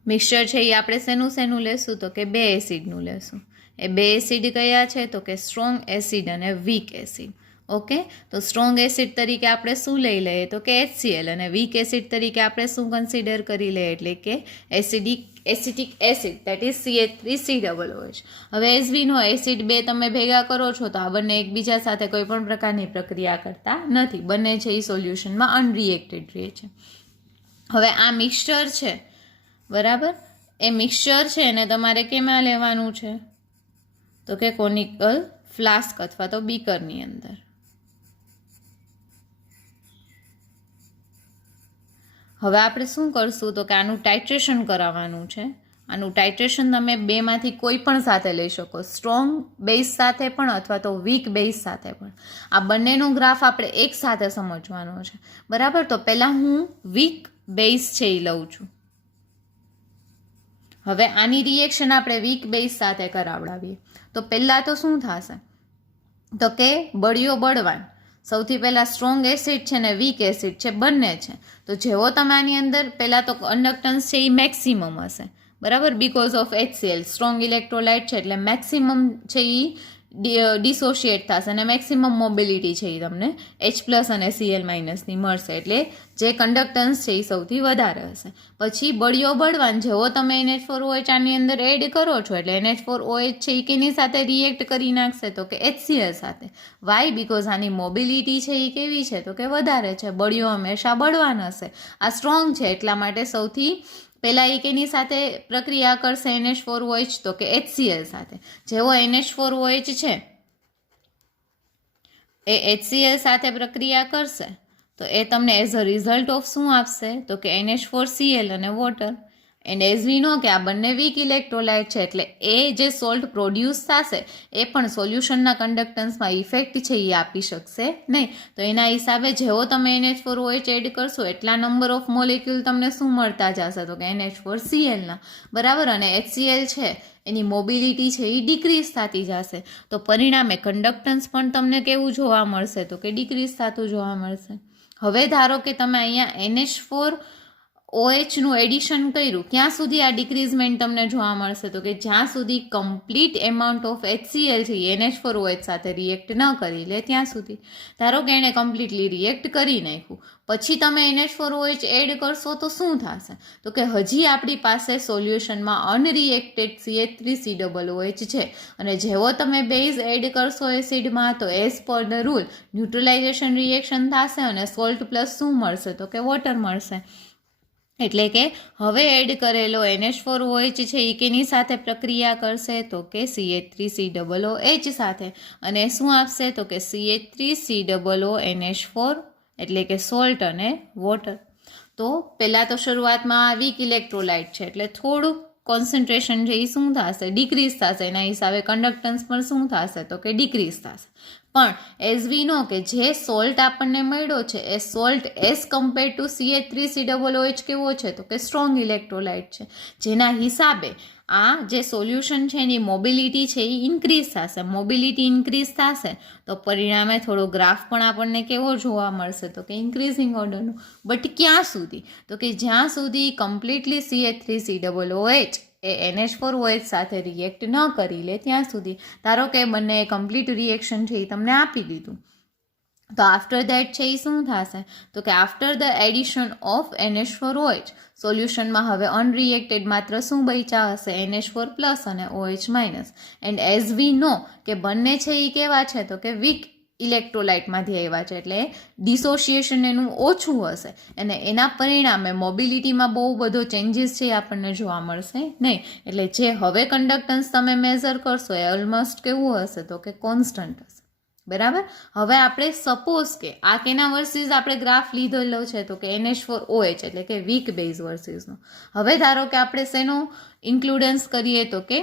મિક્સચર છે એ આપણે શેનું લેશું તો કે 2 એસિડનું લેશું. એ 2 એસિડ કયા છે તો કે સ્ટ્રોંગ એસિડ અને વીક એસિડ. ઓકે, તો સ્ટ્રોંગ એસિડ તરીકે આપણે શું લઈ લઈએ તો કે HCl અને વીક એસિડ તરીકે આપણે શું કન્સિડર કરી લઈએ એટલે કે acetic acid, that is CH3COOH. હવે એઝ વી નો એસિડ 2 તમે ભેગા કરો છો તો આ બંને એકબીજા સાથે કોઈ પણ પ્રકારની પ્રક્રિયા કરતા નથી, બંને છે એ સોલ્યુશનમાં અનરિએક્ટેડ રહે છે. હવે આ મિક્સચર છે, બરાબર, એ મિક્સચર છે એને તમારે કેમાં લેવાનું છે? તો કે કોનિકલ ફ્લાસ્ક અથવા તો બીકરની અંદર. હવે આપણે શું કરશું? તો કે આનું ટાઇટ્રેશન કરાવવાનું છે. આનું ટાઇટ્રેશન તમે બેમાંથી કોઈ પણ સાથે લઈ શકો, સ્ટ્રોંગ બેઝ સાથે પણ અથવા તો વીક બેઝ સાથે પણ. આ બંનેનો ગ્રાફ આપણે એક સાથે સમજવાનો છે, બરાબર. તો પહેલાં હું વીક બેઝ છે એ લઉં છું. હવે આની રિએક્શન આપણે વીક બેઝ સાથે કરાવડાવીએ તો પહેલાં તો શું થશે? તો કે બળિયો બળવાન, સૌથી પહેલાં સ્ટ્રોંગ એસિડ છે ને વીક એસિડ છે, બંને છે. તો જેવો તમે આની અંદર પહેલાં તો કન્ડક્ટન્સ છે એ મેક્સિમમ હશે, બરાબર, because of HCl strong electrolyte છે એટલે મેક્સિમમ છે એ ડિસોશિએટ થશે અને મેક્સિમમ મોબિલિટી છે એ તમને H+ અને Cl- ની મળશે, એટલે જે કન્ડક્ટન્સ છે એ સૌથી વધારે હશે. પછી બળિયો બળવાન, જેવો તમે NH4OH આની અંદર એડ કરો છો એટલે NH4OH છે એ કેની સાથે રિએક્ટ કરી નાખશે? તો કે HCl સાથે. વાય? બીકોઝ આની મોબિલિટી છે એ કેવી છે? તો કે વધારે છે. બળિયો હંમેશા બળવાન હશે, આ સ્ટ્રોંગ છે એટલા માટે સૌથી પહેલાં એ કેની સાથે પ્રક્રિયા કરશે? NH4OH, તો કે HCl સાથે. જેવો NH4OH છે એ HCl સાથે પ્રક્રિયા કરશે તો એ તમને એઝ અ રિઝલ્ટ ઓફ શું આપશે? તો કે NH4Cl અને વોટર. એન્ડ એઝ વી નો કે આ બંને વીક ઇલેક્ટ્રોલાઇટ છે એટલે એ જે સોલ્ટ પ્રોડ્યુસ થશે એ પણ સોલ્યુશનના કન્ડક્ટન્સમાં ઇફેક્ટ છે એ આપી શકશે નહીં. તો એના હિસાબે જેવો તમે NH4OH એડ કરશો એટલા નંબર ઓફ મોલેક્યુલ તમને શું મળતા જશે? તો કે NH4Cl, બરાબર. અને HCl છે એની મોબિલિટી છે એ ડિક્રીઝ થતી જશે, તો પરિણામે કન્ડક્ટન્સ પણ તમને કેવું જોવા મળશે? તો કે ડિક્રીઝ થતું જોવા મળશે. હવે ધારો કે તમે અહીંયા NH4OH નું એડિશન કર્યું, ક્યાં સુધી આ ડિક્રીઝમેન્ટ તમને જોવા મળશે? તો કે જ્યાં સુધી કમ્પ્લીટ એમાઉન્ટ ઓફ HCl છે એ NH4OH સાથે રિએક્ટ ન કરી લે ત્યાં સુધી. ધારો કે એણે કમ્પ્લીટલી રિએક્ટ કરી નાખ્યું, પછી તમે NH4OH એડ કરશો તો શું થશે? તો કે હજી આપણી પાસે સોલ્યુશનમાં અનરિએક્ટેડ CH3COOH છે અને જેવો તમે બેઝ એડ કરશો એસિડમાં તો as per the rule ન્યુટ્રલાઇઝેશન reaction થશે અને સોલ્ટ પ્લસ શું મળશે? તો કે વોટર મળશે. એટલે કે હવે એડ કરેલો NH4OH છે એ કેની સાથે પ્રક્રિયા કરશે? તો કે CH3COOH સાથે. અને શું આપશે? તો કે CH3COONH4, એટલે કે સોલ્ટ અને વોટર. તો પહેલાં તો શરૂઆતમાં વીક ઇલેક્ટ્રોલાઇટ છે એટલે થોડુંક કોન્સન્ટ્રેશન છે એ શું થશે? ડિક્રીઝ થશે. એના હિસાબે કન્ડક્ટન્સ પણ શું થશે? તો કે ડિક્રીઝ થશે. પણ એઝ વી નો કે જે સોલ્ટ આપણને મળ્યો છે એ salt as compare to CH3COOH કેવો છે? તો કે સ્ટ્રોંગ ઇલેક્ટ્રોલાઇટ છે, જેના હિસાબે આ જે સોલ્યુશન છે એની મોબિલિટી છે એ ઇન્ક્રીઝ થશે. મોબિલિટી ઇન્ક્રીઝ થશે તો પરિણામે થોડો ગ્રાફ પણ આપણને કેવો જોવા મળશે? તો કે ઇન્ક્રીઝિંગ ઓર્ડરનું. બટ ક્યાં સુધી? તો કે જ્યાં સુધી કમ્પ્લીટલી CH3COOH એ NH4OH સાથે રિએક્ટ ન કરી લે ત્યાં સુધી. ધારો કે બંને કમ્પ્લીટ રિએક્શન છે એ તમને આપી દીધું, તો આફ્ટર દેટ છે એ શું થશે? તો કે after the addition of NH4OH સોલ્યુશનમાં હવે અનરિએક્ટેડ માત્ર શું બચ્યા હશે? NH4+ અને OH-. એન્ડ એઝ વી નો કે બંને છે એ કેવા છે? તો કે વીક ઇલેક્ટ્રોલાઇટમાંથી આવ્યા છે એટલે ડિસોશિએશન એનું ઓછું હશે અને એના પરિણામે મોબિલિટીમાં બહુ બધો ચેન્જીસ છે એ આપણને જોવા મળશે નહીં. એટલે જે હવે કન્ડક્ટન્સ તમે મેઝર કરશો એ ઓલમોસ્ટ કેવું હશે? તો કે કોન્સ્ટન્ટ હશે, બરાબર. હવે આપણે સપોઝ કે આ કેના વર્સિસ આપણે ગ્રાફ લીધેલો છે? તો કે NH4OH એટલે કે વીક બેઝ વર્સિસનો. હવે ધારો કે આપણે શેનો ઇન્ક્લુડન્સ કરીએ? તો કે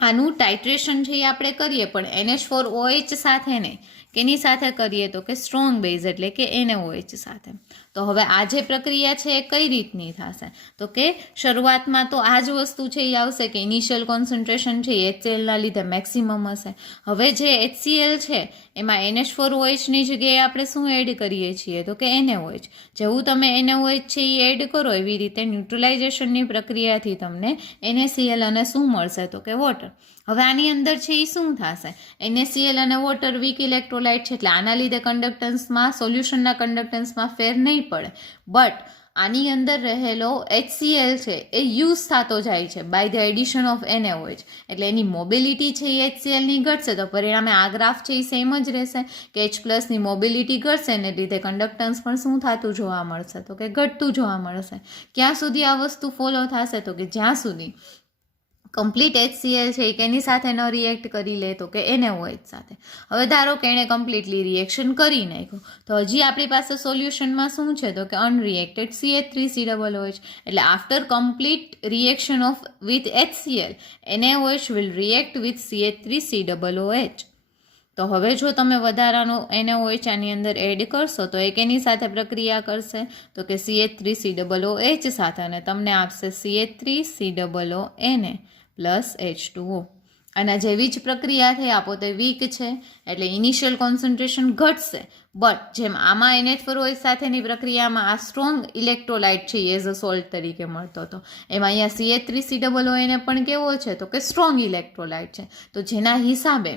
આનું ટાઇટ્રેશન છે એ આપણે કરીએ પણ NH4OH સાથે નહીં. કેની સાથે કરીએ? તો કે સ્ટ્રોંગ બેઝ એટલે કે NaOH સાથે. તો હવે આ જે પ્રક્રિયા છે એ કઈ રીતની થશે? તો કે શરૂઆતમાં તો આ જ વસ્તુ છે એ આવશે કે ઇનિશિયલ કોન્સન્ટ્રેશન છે એ HClના લીધે મેક્સિમમ હશે. હવે જે HCl છે એમાં NH4OHની જગ્યાએ આપણે શું એડ કરીએ છીએ? તો કે NaOH. જેવું તમે NaOH છે એ એડ કરો એવી રીતે ન્યુટ્રલાઇઝેશનની પ્રક્રિયાથી તમને NaCl અને શું મળશે? તો કે વોટર. હવે આની અંદર છે એ શું થશે? NaCl અને વોટર વીક ઇલેક્ટ્રોલાઇટ છે એટલે આના લીધે કન્ડક્ટન્સમાં સોલ્યુશનના કન્ડક્ટન્સમાં ફેર નહીં પડે. બટ આની અંદર રહેલો HCl છે એ યુઝ થતો જાય છે by the addition of NaOH, એટલે એની મોબિલિટી છે એ HClની ઘટશે, તો પરિણામે આ ગ્રાફ છે એ સેમ જ રહેશે કે H+ની મોબિલિટી ઘટશે ને લીધે કન્ડક્ટન્સ પણ શું થતું જોવા મળશે, તો કે ઘટતું જોવા મળશે. ક્યાં સુધી આ વસ્તુ ફોલો થશે, તો કે જ્યાં સુધી કમ્પ્લીટ HCl છે એ કેની સાથે ન રિએક્ટ કરી લે, તો કે NaOH સાથે. હવે ધારો કે એણે કમ્પ્લીટલી રિએક્શન કરી નાખ્યું, તો હજી આપણી પાસે સોલ્યુશનમાં શું છે, તો કે અનરિએક્ટેડ CH3COOH, એટલે after complete reaction of with HCl NaOH will react with CH3COOH. તો હવે જો તમે વધારાનો NaOH આની અંદર એડ કરશો તો એ કેની સાથે પ્રક્રિયા કરશે, તો કે CH3COOH સાથે, અને તમને આપશે CH3COONA પ્લસ H2O. આના જેવી જ પ્રક્રિયા થઈ, આ પોતે વીક છે એટલે ઇનિશિયલ કોન્સન્ટ્રેશન ઘટશે, બટ જેમ આમાં NH4OH સાથેની પ્રક્રિયામાં આ સ્ટ્રોંગ ઇલેક્ટ્રોલાઇટ છે એઝ અ સોલ્ટ તરીકે મળતો હતો, એમાં અહીંયા CH3COONA પણ કેવો છે, તો કે સ્ટ્રોંગ ઇલેક્ટ્રોલાઇટ છે, તો જેના હિસાબે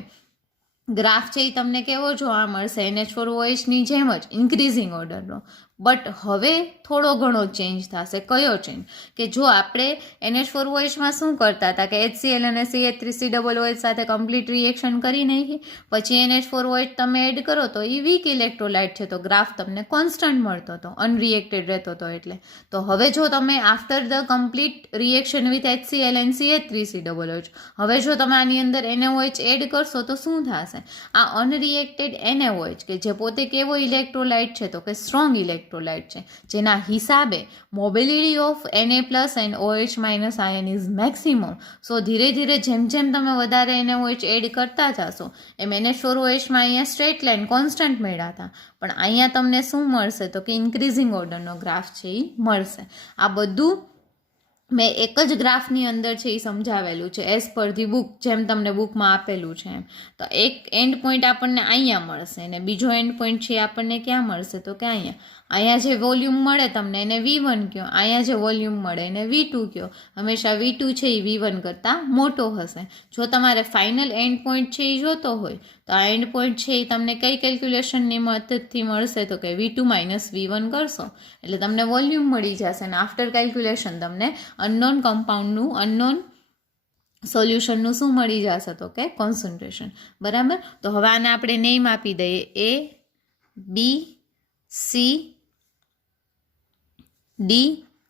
ગ્રાફ છે એ તમને કેવો જોવા મળશે, NH4OHની જેમ જ ઇન્ક્રીઝિંગ ઓર્ડરનો. બટ હવે થોડો ઘણો ચેન્જ થશે. કયો ચેન્જ, કે જો આપણે NH4OHમાં શું કરતા હતા કે HCl અને CH3COOH સાથે કમ્પ્લીટ રિએક્શન કરી નાખી, પછી NH4OH તમે એડ કરો તો એ વીક ઇલેક્ટ્રોલાઇટ છે, તો ગ્રાફ તમને કોન્સ્ટન્ટ મળતો હતો, અનરિએક્ટેડ રહેતો હતો. એટલે તો હવે જો તમે after the complete reaction with HCl and CH3COOH, હવે જો તમે આની અંદર NaOH એડ કરશો તો શું થશે, આ અનરિએક્ટેડ NaOH કે જે પોતે કેવો ઇલેક્ટ્રોલાઇટ છે, તો કે સ્ટ્રોંગ ઇલેક્ટ્રોલાઇટ છે, જેના હિસાબે mobility of Na plus and OH minus ion is maximum. So ધીરે ધીરે જેમ જેમ તમે વધારે NaOH એડ કરતા જશો એમ NH4OHમાં અહીંયા સ્ટ્રેટ લાઇન કોન્સ્ટન્ટ મળ્યા હતા, પણ અહીંયા તમને શું મળશે, તો કે ઇન્ક્રીઝિંગ ઓર્ડરનો ગ્રાફ છે એ મળશે. આ બધું મેં એક જ ગ્રાફની અંદર છે એ સમજાવેલું છે એઝ પર ધી બુક, જેમ તમને બુકમાં આપેલું છે એમ. તો એક એન્ડ પોઈન્ટ આપણને અહીંયા મળશે અને બીજો એન્ડ પોઈન્ટ છે આપણને ક્યાં મળશે, તો કે અહીંયા જે વોલ્યુમ મળે તમને એને V1 કહો, અહીંયા જે વોલ્યુમ મળે એને V2 કહો. હંમેશા V2 છે એ V1 કરતાં મોટો હશે. જો તમારે ફાઇનલ એન્ડ પોઈન્ટ છે એ જોતો હોય તો આ એન્ડ પોઈન્ટ છે એ તમને કઈ કેલ્ક્યુલેશનની મદદથી મળશે, તો કે V2 માઇનસ V1 કરશો એટલે તમને વોલ્યુમ મળી જશે, અને આફ્ટર કેલ્ક્યુલેશન તમને અનનોન કમ્પાઉન્ડનું અનનોન સોલ્યુશનનું શું મળી જશે, તો કે કોન્સન્ટ્રેશન. બરાબર, તો હવે આને આપણે નેમ આપી દઈએ A, B, C, D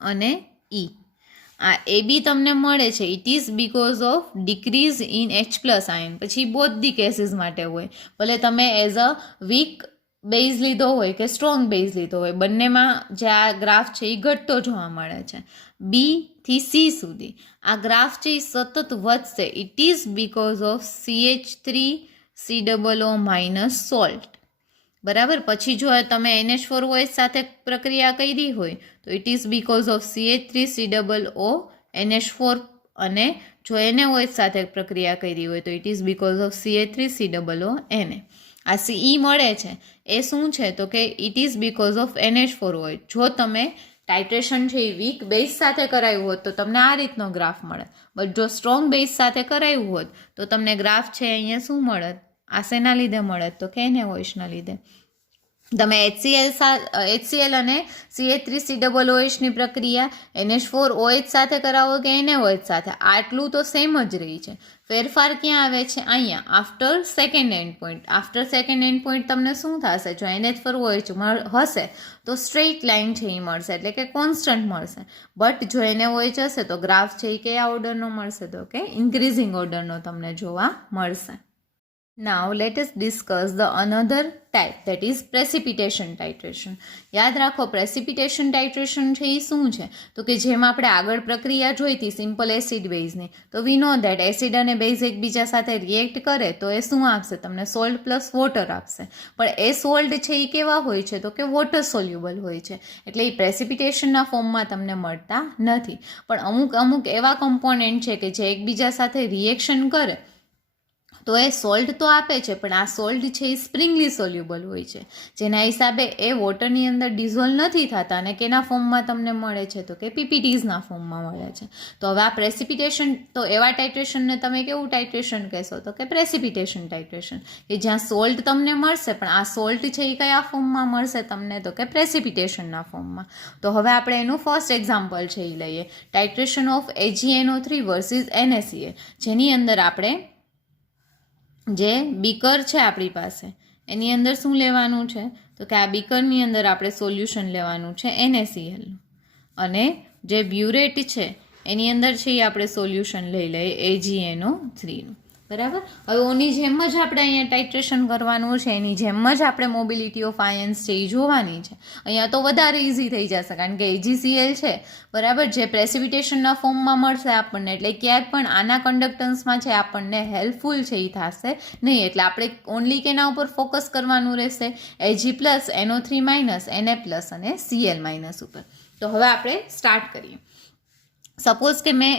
અને E. આ AB તમને મળે છે it is because of decrease in H+ ion. પછી બોથ ધી કેસીસ માટે હોય, ભલે તમે એઝ અ વીક બેઝ લીધો હોય કે સ્ટ્રોંગ બેઝ લીધો હોય, બંનેમાં જે આ ગ્રાફ છે એ ઘટતો જોવા મળે છે. B થી C સુધી આ ગ્રાફ છે એ સતત વધશે. It is because of CH3COO minus salt. બરાબર, પછી જો તમે NH4OH સાથે પ્રક્રિયા કરી હોય તો it is because of CH3COO NH4, અને જો NaOH સાથે પ્રક્રિયા કરી હોય તો it is because of CH3COO Na. આ CE મળે છે એ શું છે, તો કે it is because of NH4OH. જો તમે ટાઇટ્રેશન છે એ વીક બેઝ સાથે કરાયું હોત તો તમને આ રીતનો ગ્રાફ મળે, બટ જો સ્ટ્રોંગ બેઝ સાથે કરાયું હોત તો તમને ગ્રાફ છે અહીંયા શું મળત, આ શેના લીધે મળત, તો કે NaOHના લીધે. તમે HCl અને CH3COOHની પ્રક્રિયા NH4OH સાથે કરાવો કે NaOH સાથે, આટલું તો સેમ જ રહી છે. ફેરફાર ક્યાં આવે છે, અહીંયા after second end point. After second end point તમને શું થશે, જો NH4OH હશે તો સ્ટ્રેઇટ લાઇન છે એ મળશે, એટલે કે કોન્સ્ટન્ટ મળશે. બટ જો NaOH હશે તો ગ્રાફ છે એ કયા ઓર્ડરનો મળશે, તો કે ઇન્ક્રીઝિંગ ઓર્ડરનો તમને જોવા મળશે. Now let us discuss the another type, that is precipitation titration. યાદ રાખો precipitation titration છે એ શું છે, તો કે જેમ આપણે આગળ પ્રક્રિયા જોઈ હતી સિમ્પલ એસિડ બેઝની, તો વી નો દેટ એસિડ અને બેઝ એકબીજા સાથે રિએક્ટ કરે તો એ શું આપશે, તમને સોલ્ટ પ્લસ વોટર આપશે. પણ એ સોલ્ટ છે એ કેવા હોય છે, તો કે વોટર સોલ્યુબલ હોય છે, એટલે એ પ્રેસિપિટેશનના ફોર્મમાં તમને મળતા નથી. પણ અમુક એવા કમ્પોનેન્ટ છે કે જે એકબીજા સાથે રિએક્શન કરે તો એ સોલ્ટ તો આપે છે, પણ આ સોલ્ટ છે એ સ્પ્રિંગલી સોલ્યુબલ હોય છે, જેના હિસાબે એ વોટરની અંદર ડિઝોલ્વ નથી થતા અને કેના ફોર્મમાં તમને મળે છે તો કે પીપીટીઝના ફોર્મમાં મળે છે. તો હવે આ પ્રેસિપિટેશન, તો એવા ટાઇટ્રેશનને તમે કેવું ટાઇટ્રેશન કહેશો તો કે પ્રેસિપિટેશન ટાઇટ્રેશન, કે જ્યાં સોલ્ટ તમને મળશે પણ આ સોલ્ટ છે એ કયા ફોર્મમાં મળશે તમને તો કે પ્રેસિપિટેશનના ફોર્મમાં. તો હવે આપણે એનું ફર્સ્ટ એક્ઝામ્પલ છે એ લઈએ, titration of AgNO3 versus NaCl, જેની અંદર આપણે જે બીકર છે આપણી પાસે એની અંદર શું લેવાનું છે તો કે આ બીકરની અંદર આપણે સોલ્યુશન લેવાનું છે NaCl, અને જે બ્યુરેટ છે એની અંદર છે એ આપણે સોલ્યુશન લઈ લઈએ AgNO3નું. બરાબર. હવે ઓની જેમ જ આપણે અહીંયા ટાઇટ્રેશન કરવાનું છે, એની જેમ જ આપણે મોબિલિટી ઓફ આયન્સ છે એ જોવાની છે. અહીંયા તો વધારે ઇઝી થઈ જશે, કારણ કે AgCl છે બરાબર, જે પ્રેસિપિટેશનના ફોર્મમાં મળશે આપણને, એટલે ક્યાંય પણ આના કન્ડક્ટન્સમાં છે આપણને હેલ્પફુલ છે એ થશે નહીં. એટલે આપણે ઓનલી કેના ઉપર ફોકસ કરવાનું રહેશે, Ag+, NO3-, Na+ અને Cl- ઉપર. તો હવે આપણે સ્ટાર્ટ કરીએ. સપોઝ કે મેં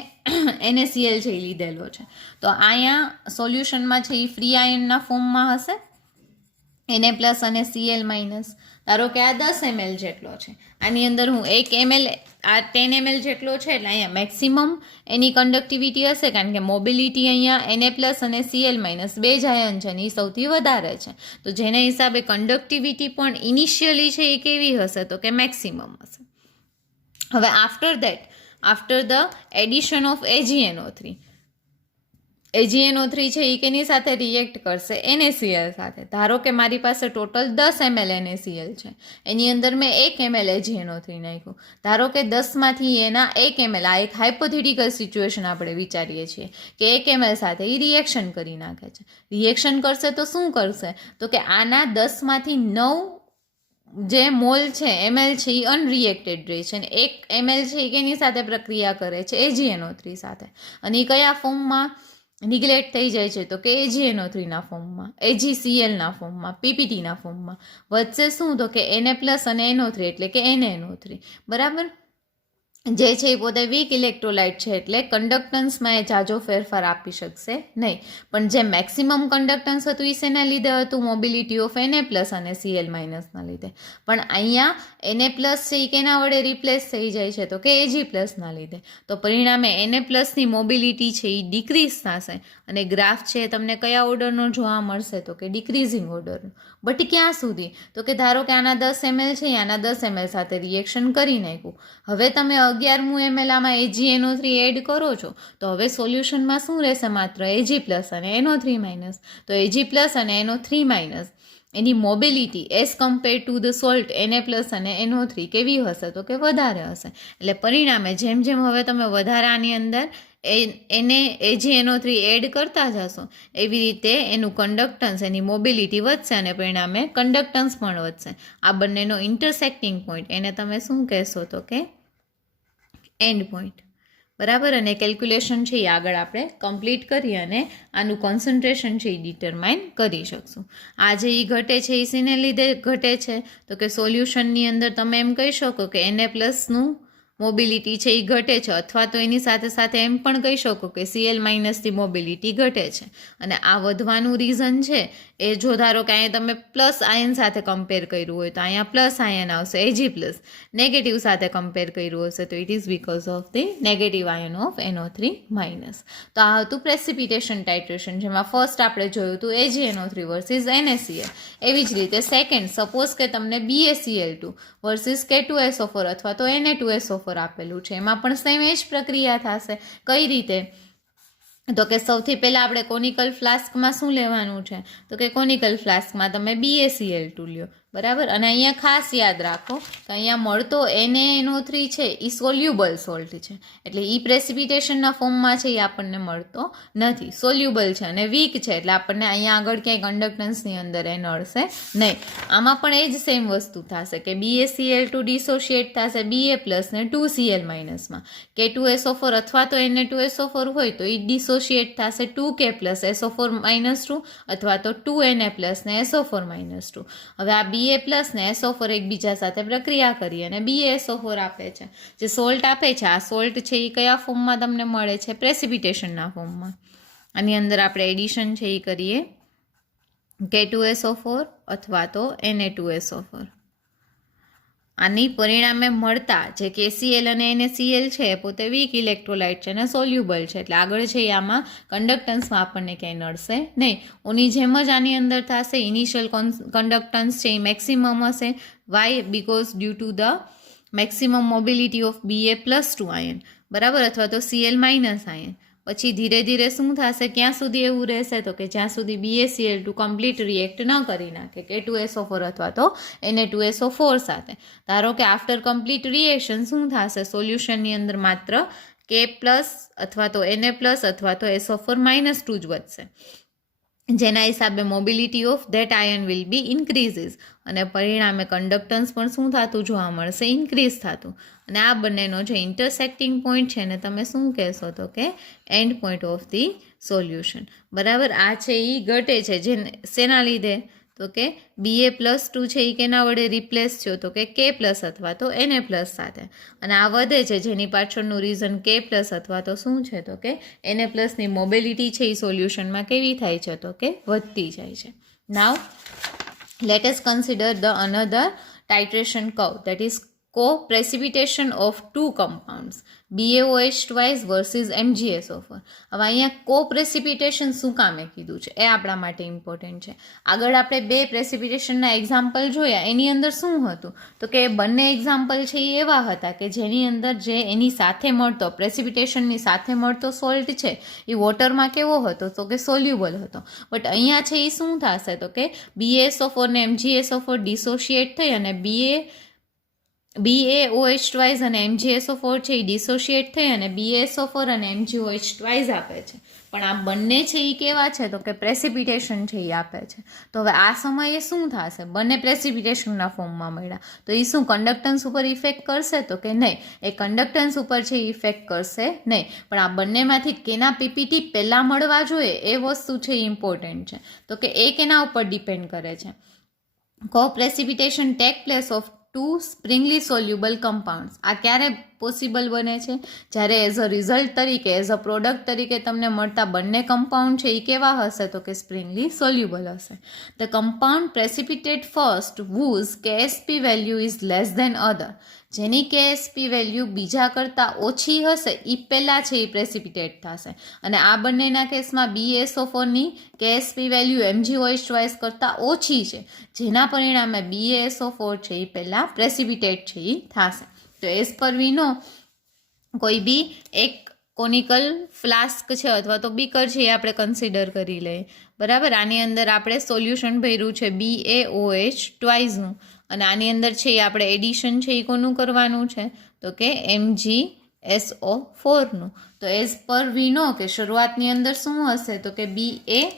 NaCl છે એ લીધેલો છે, તો અહીંયા સોલ્યુશનમાં છે એ ફ્રી આયનના ફોર્મમાં હશે, Na+ અને Cl-. ધારો કે આ 10 ml જેટલો છે, આની અંદર હું 1 ml, આ 10 ml જેટલો છે, એટલે અહીંયા મેક્સિમમ એની કન્ડક્ટિવિટી હશે, કારણ કે મોબિલિટી અહીંયા Na+ અને Cl- બે જ આયન છે ને એ સૌથી વધારે છે, તો જેના હિસાબે કન્ડક્ટિવિટી પણ ઇનિશિયલી છે એ કેવી હશે તો કે મેક્સિમમ હશે. હવે after the addition of AgNO3 છે એ કેની સાથે રિએક્ટ કરશે NaCl સાથે. ધારો કે મારી પાસે ટોટલ 10 ml NaCl છે, એની અંદર મેં 1 ml AgNO3 નાખ્યું. ધારો કે 10માંથી એના 1 ml, આ એક હાઇપોથેટિકલ સિચ્યુએશન આપણે વિચારીએ છીએ કે 1 ml સાથે એ રિએક્શન કરી નાખે છે. રિએક્શન કરશે તો શું કરશે તો કે આના 10માંથી 9 જે મોલ છે ml છે એ અનરિએક્ટેડ રહે છે, અને 1 ml છે એ કેની સાથે પ્રક્રિયા કરે છે AgNO3 સાથે, અને એ કયા ફોર્મમાં નિગ્લેક્ટ થઈ જાય છે તો કે AgNO3ના ફોર્મમાં, AgClના ફોર્મમાં, પીપીટીના ફોર્મમાં. વચ્ચે શું તો કે Na+ અને NO3 એટલે કે NaNO3. બરાબર. જે છે એ પોતે વીક ઇલેક્ટ્રોલાઇટ છે, એટલે કન્ડક્ટન્સમાં એ જાજો ફેરફાર આપી શકશે નહીં. પણ જે મેક્સિમમ કન્ડક્ટન્સ હતું એ શેના લીધે હતું, મોબિલિટી ઓફ Na+ અને Cl- ના લીધે. પણ અહીંયા Na+ છે એ કેના વડે રિપ્લેસ થઈ જાય છે તો કે Ag+ ના લીધે. તો પરિણામે Na+ ની મોબિલિટી છે એ ડિક્રીઝ થશે, અને ગ્રાફ છે તમને કયા ઓર્ડરનો જોવા મળશે તો કે ડિક્રીઝિંગ ઓર્ડરનો. બટ ક્યાં સુધી તો કે ધારો કે આના 10 ml છે, આના 10 ml સાથે રિએક્શન કરી નાખ્યું. હવે તમે 11 ml આમાં AgNO3 એડ કરો છો, તો હવે સોલ્યુશનમાં શું રહેશે, માત્ર Ag+ અને NO3-. તો Ag+ અને NO3- any mobility as compare to the salt Na+ અને NO3 કેવી હશે તો કે વધારે હશે. એટલે પરિણામે જેમ જેમ હવે તમે વધારે આની અંદર એને AgNO3 એડ કરતા જશો, એવી રીતે એનું કન્ડક્ટન્સ, એની મોબિલિટી વધશે, અને પરિણામે કન્ડક્ટન્સ પણ વધશે. આ બંનેનો ઇન્ટરસેક્ટિંગ પોઈન્ટ એને તમે શું કહેશો તો કે એન્ડ પોઈન્ટ. બરાબર. અને કેલ્ક્યુલેશન છે એ આગળ આપણે કમ્પ્લીટ કરી અને આનું કોન્સન્ટ્રેશન છે એ ડિટરમાઇન કરી શકશું. આ જે એ ઘટે છે એ શેને લીધે ઘટે છે તો કે સોલ્યુશનની અંદર તમે એમ કહી શકો કે Na+નું મોબિલિટી છે એ ઘટે છે, અથવા તો એની સાથે સાથે એમ પણ કહી શકો કે Cl- મોબિલિટી ઘટે છે. અને આ વધવાનું રીઝન છે એ જો ધારો કે અહીંયા તમે પ્લસ આયન સાથે કમ્પેર કર્યું હોય તો અહીંયા પ્લસ આયન આવશે Ag+, નેગેટિવ સાથે કમ્પેર કર્યું હશે તો it is because of the negative ion of NO3-. તો આ હતું પ્રેસિપિટેશન ટાઇટ્રેશન, જેમાં ફર્સ્ટ આપણે જોયું હતું AgNO3 વર્સિસ NaCl. એવી જ રીતે સેકન્ડ, સપોઝ કે તમને BaCl2 વર્સિસ K2SO4 અથવા તો Na2SO4 આપેલું છે, એમાં પણ સેમ એ જ પ્રક્રિયા થશે. કઈ રીતે તો કે સૌથી પહેલાં આપણે કોનિકલ ફ્લાસ્કમાં શું લેવાનું છે તો કે કોનિકલ ફ્લાસ્કમાં તમે BaCl2 લ્યો. બરાબર. અને અહીંયા ખાસ યાદ રાખો કે અહીંયા મળતો NaNO3 છે એ સોલ્યુબલ સોલ્ટ છે, એટલે એ પ્રેસિપિટેશનના ફોર્મમાં છે એ આપણને મળતો નથી, સોલ્યુબલ છે અને વીક છે, એટલે આપણને અહીંયા આગળ ક્યાંય કન્ડક્ટન્સની અંદર એ નડશે નહીં. આમાં પણ એ જ સેમ વસ્તુ થશે કે BaCl2 ડિસોશિએટ થશે Ba+ ને 2Cl- માં. K2SO4 અથવા તો Na2SO4 હોય તો એ ડિસોશિએટ થશે 2K+ SO4-2 અથવા તો 2Na+ ને SO4-2. હવે આ Ba+ ને SO4 એકબીજા સાથે પ્રક્રિયા કરી અને BaSO4 આપે છે. જે સોલ્ટ આપે છે, આ સોલ્ટ છે એ કયા ફોર્મમાં તમને મળે છે, પ્રેસિપિટેશનના ફોર્મમાં. આની અંદર આપણે એડિશન છે એ કરીએ K2SO4 અથવા તો Na2SO4. આની પરિણામે મળતા જે KCl અને NaCl છે એ પોતે વીક ઇલેક્ટ્રોલાઇટ છે અને સોલ્યુબલ છે, એટલે આગળ છે આમાં કન્ડક્ટન્સમાં આપણને ક્યાંય નડશે નહીં. ઓની જેમ જ આની અંદર થશે, ઇનિશિયલ કન્ડક્ટન્સ છે એ મેક્સિમમ હશે. Why? Because due to the maximum mobility of Ba+2 ion, બરાબર, અથવા તો Cl- આયન. પછી ધીરે ધીરે શું થશે, ક્યાં સુધી એવું રહેશે, તો કે જ્યાં સુધી BaCl2 કમ્પ્લીટ રિએક્ટ ન કરી નાખે K2SO4 અથવા તો Na2SO4 સાથે. ધારો કે આફ્ટર કમ્પ્લીટ રિએક્શન શું થશે, સોલ્યુશનની અંદર માત્ર K+ અથવા તો Na+ અથવા તો SO4-2 જ વધશે, જેના હિસાબે mobility of that ion will be increases અને પરિણામે કન્ડક્ટન્સ પણ શું થતું જોવા મળશે, ઇન્ક્રીઝ થતું. અને આ બંનેનો જે ઇન્ટરસેક્ટિંગ પોઈન્ટ છે ને તમે શું કહેશો, તો કે end point of the solution, બરાબર. આ છે એ ઘટે છે, જે શેના લીધે, તો કે Ba+2 છે એ કેના વડે રિપ્લેસ થયો, તો કે K+ અથવા તો Na+ સાથે. અને આ વધે છે, જેની પાછળનું રીઝન K+ અથવા તો શું છે, તો કે Na+ ની મોબિલિટી છે એ સોલ્યુશનમાં કેવી થાય છે, તો કે વધતી જાય છે. નાવ let us consider the another titration curve, that is co-precipitation of two compounds BaOH twice versus MgSO4. હવે અહીંયા co-precipitation શું કામે કીધું છે એ આપણા માટે ઇમ્પોર્ટન્ટ છે. આગળ આપણે બે પ્રેસિપિટેશનના એક્ઝામ્પલ જોયા, એની અંદર શું હતું, તો કે બંને એક્ઝામ્પલ છે એ એવા હતા કે જેની અંદર જે એની સાથે મળતો પ્રેસિપિટેશનની સાથે મળતો સોલ્ટ છે એ વોટરમાં કેવો હતો, તો કે સોલ્યુબલ હતો. બટ અહીંયા છે એ શું થશે, તો કે BaSO4 ને MgSO4 ડિસોશિએટ થઈ અને BaOH twice અને MgSO4 છે એ ડિસોશિએટ થઈ અને BaSO4 અને MgOH twice આપે છે. પણ આ બંને છે એ કેવા છે, તો કે પ્રેસિપિટેશન છે એ આપે છે. તો હવે આ સમયે શું થશે, બંને પ્રેસિપિટેશનના ફોર્મમાં મળ્યા, તો એ શું કન્ડક્ટન્સ ઉપર ઇફેક્ટ કરશે, તો કે નહીં, એ કન્ડક્ટન્સ ઉપર છે એ ઇફેક્ટ કરશે નહીં. પણ આ બંનેમાંથી કેના પીપીટી પહેલાં મળવા જોઈએ એ વસ્તુ છે એ ઇમ્પોર્ટન્ટ છે. તો કે એ કેના ઉપર ડિપેન્ડ કરે છે, co-precipitation take place of two springly soluble compounds. આ ક્યારે પોસિબલ બને છે, જ્યારે એઝ અ રિઝલ્ટ તરીકે, એઝ અ પ્રોડક્ટ તરીકે તમને મળતા બંને કમ્પાઉન્ડ છે એ કેવા હશે, તો કે સ્પ્રિંગલી સોલ્યુબલ હશે. The compound precipitate first whose KSP value is less than other, જેની KSP વેલ્યુ બીજા કરતાં ઓછી હશે એ પહેલાં છે એ પ્રેસિપિટેટ થશે. અને આ બંનેના કેસમાં BaSO4ની KSP વેલ્યુ MgOH twice કરતાં ઓછી છે, જેના પરિણામે BaSO4 છે એ પહેલાં પ્રેસિપિટેટ છે એ થશે. તો એઝ પર વી નો, કોઈ બી એક કોનિકલ ફ્લાસ્ક છે અથવા તો બીકર છે એ આપણે કન્સિડર કરી લઈએ, બરાબર. આની અંદર આપણે સોલ્યુશન ભર્યું છે BaOH ટ્વાઇસનું, અને આની અંદર છે એ આપણે એડિશન છે એ કોનું કરવાનું છે, તો કે MgSO4નું. તો એઝ પર વી નો કે શરૂઆતની અંદર શું હશે, તો કે BaOH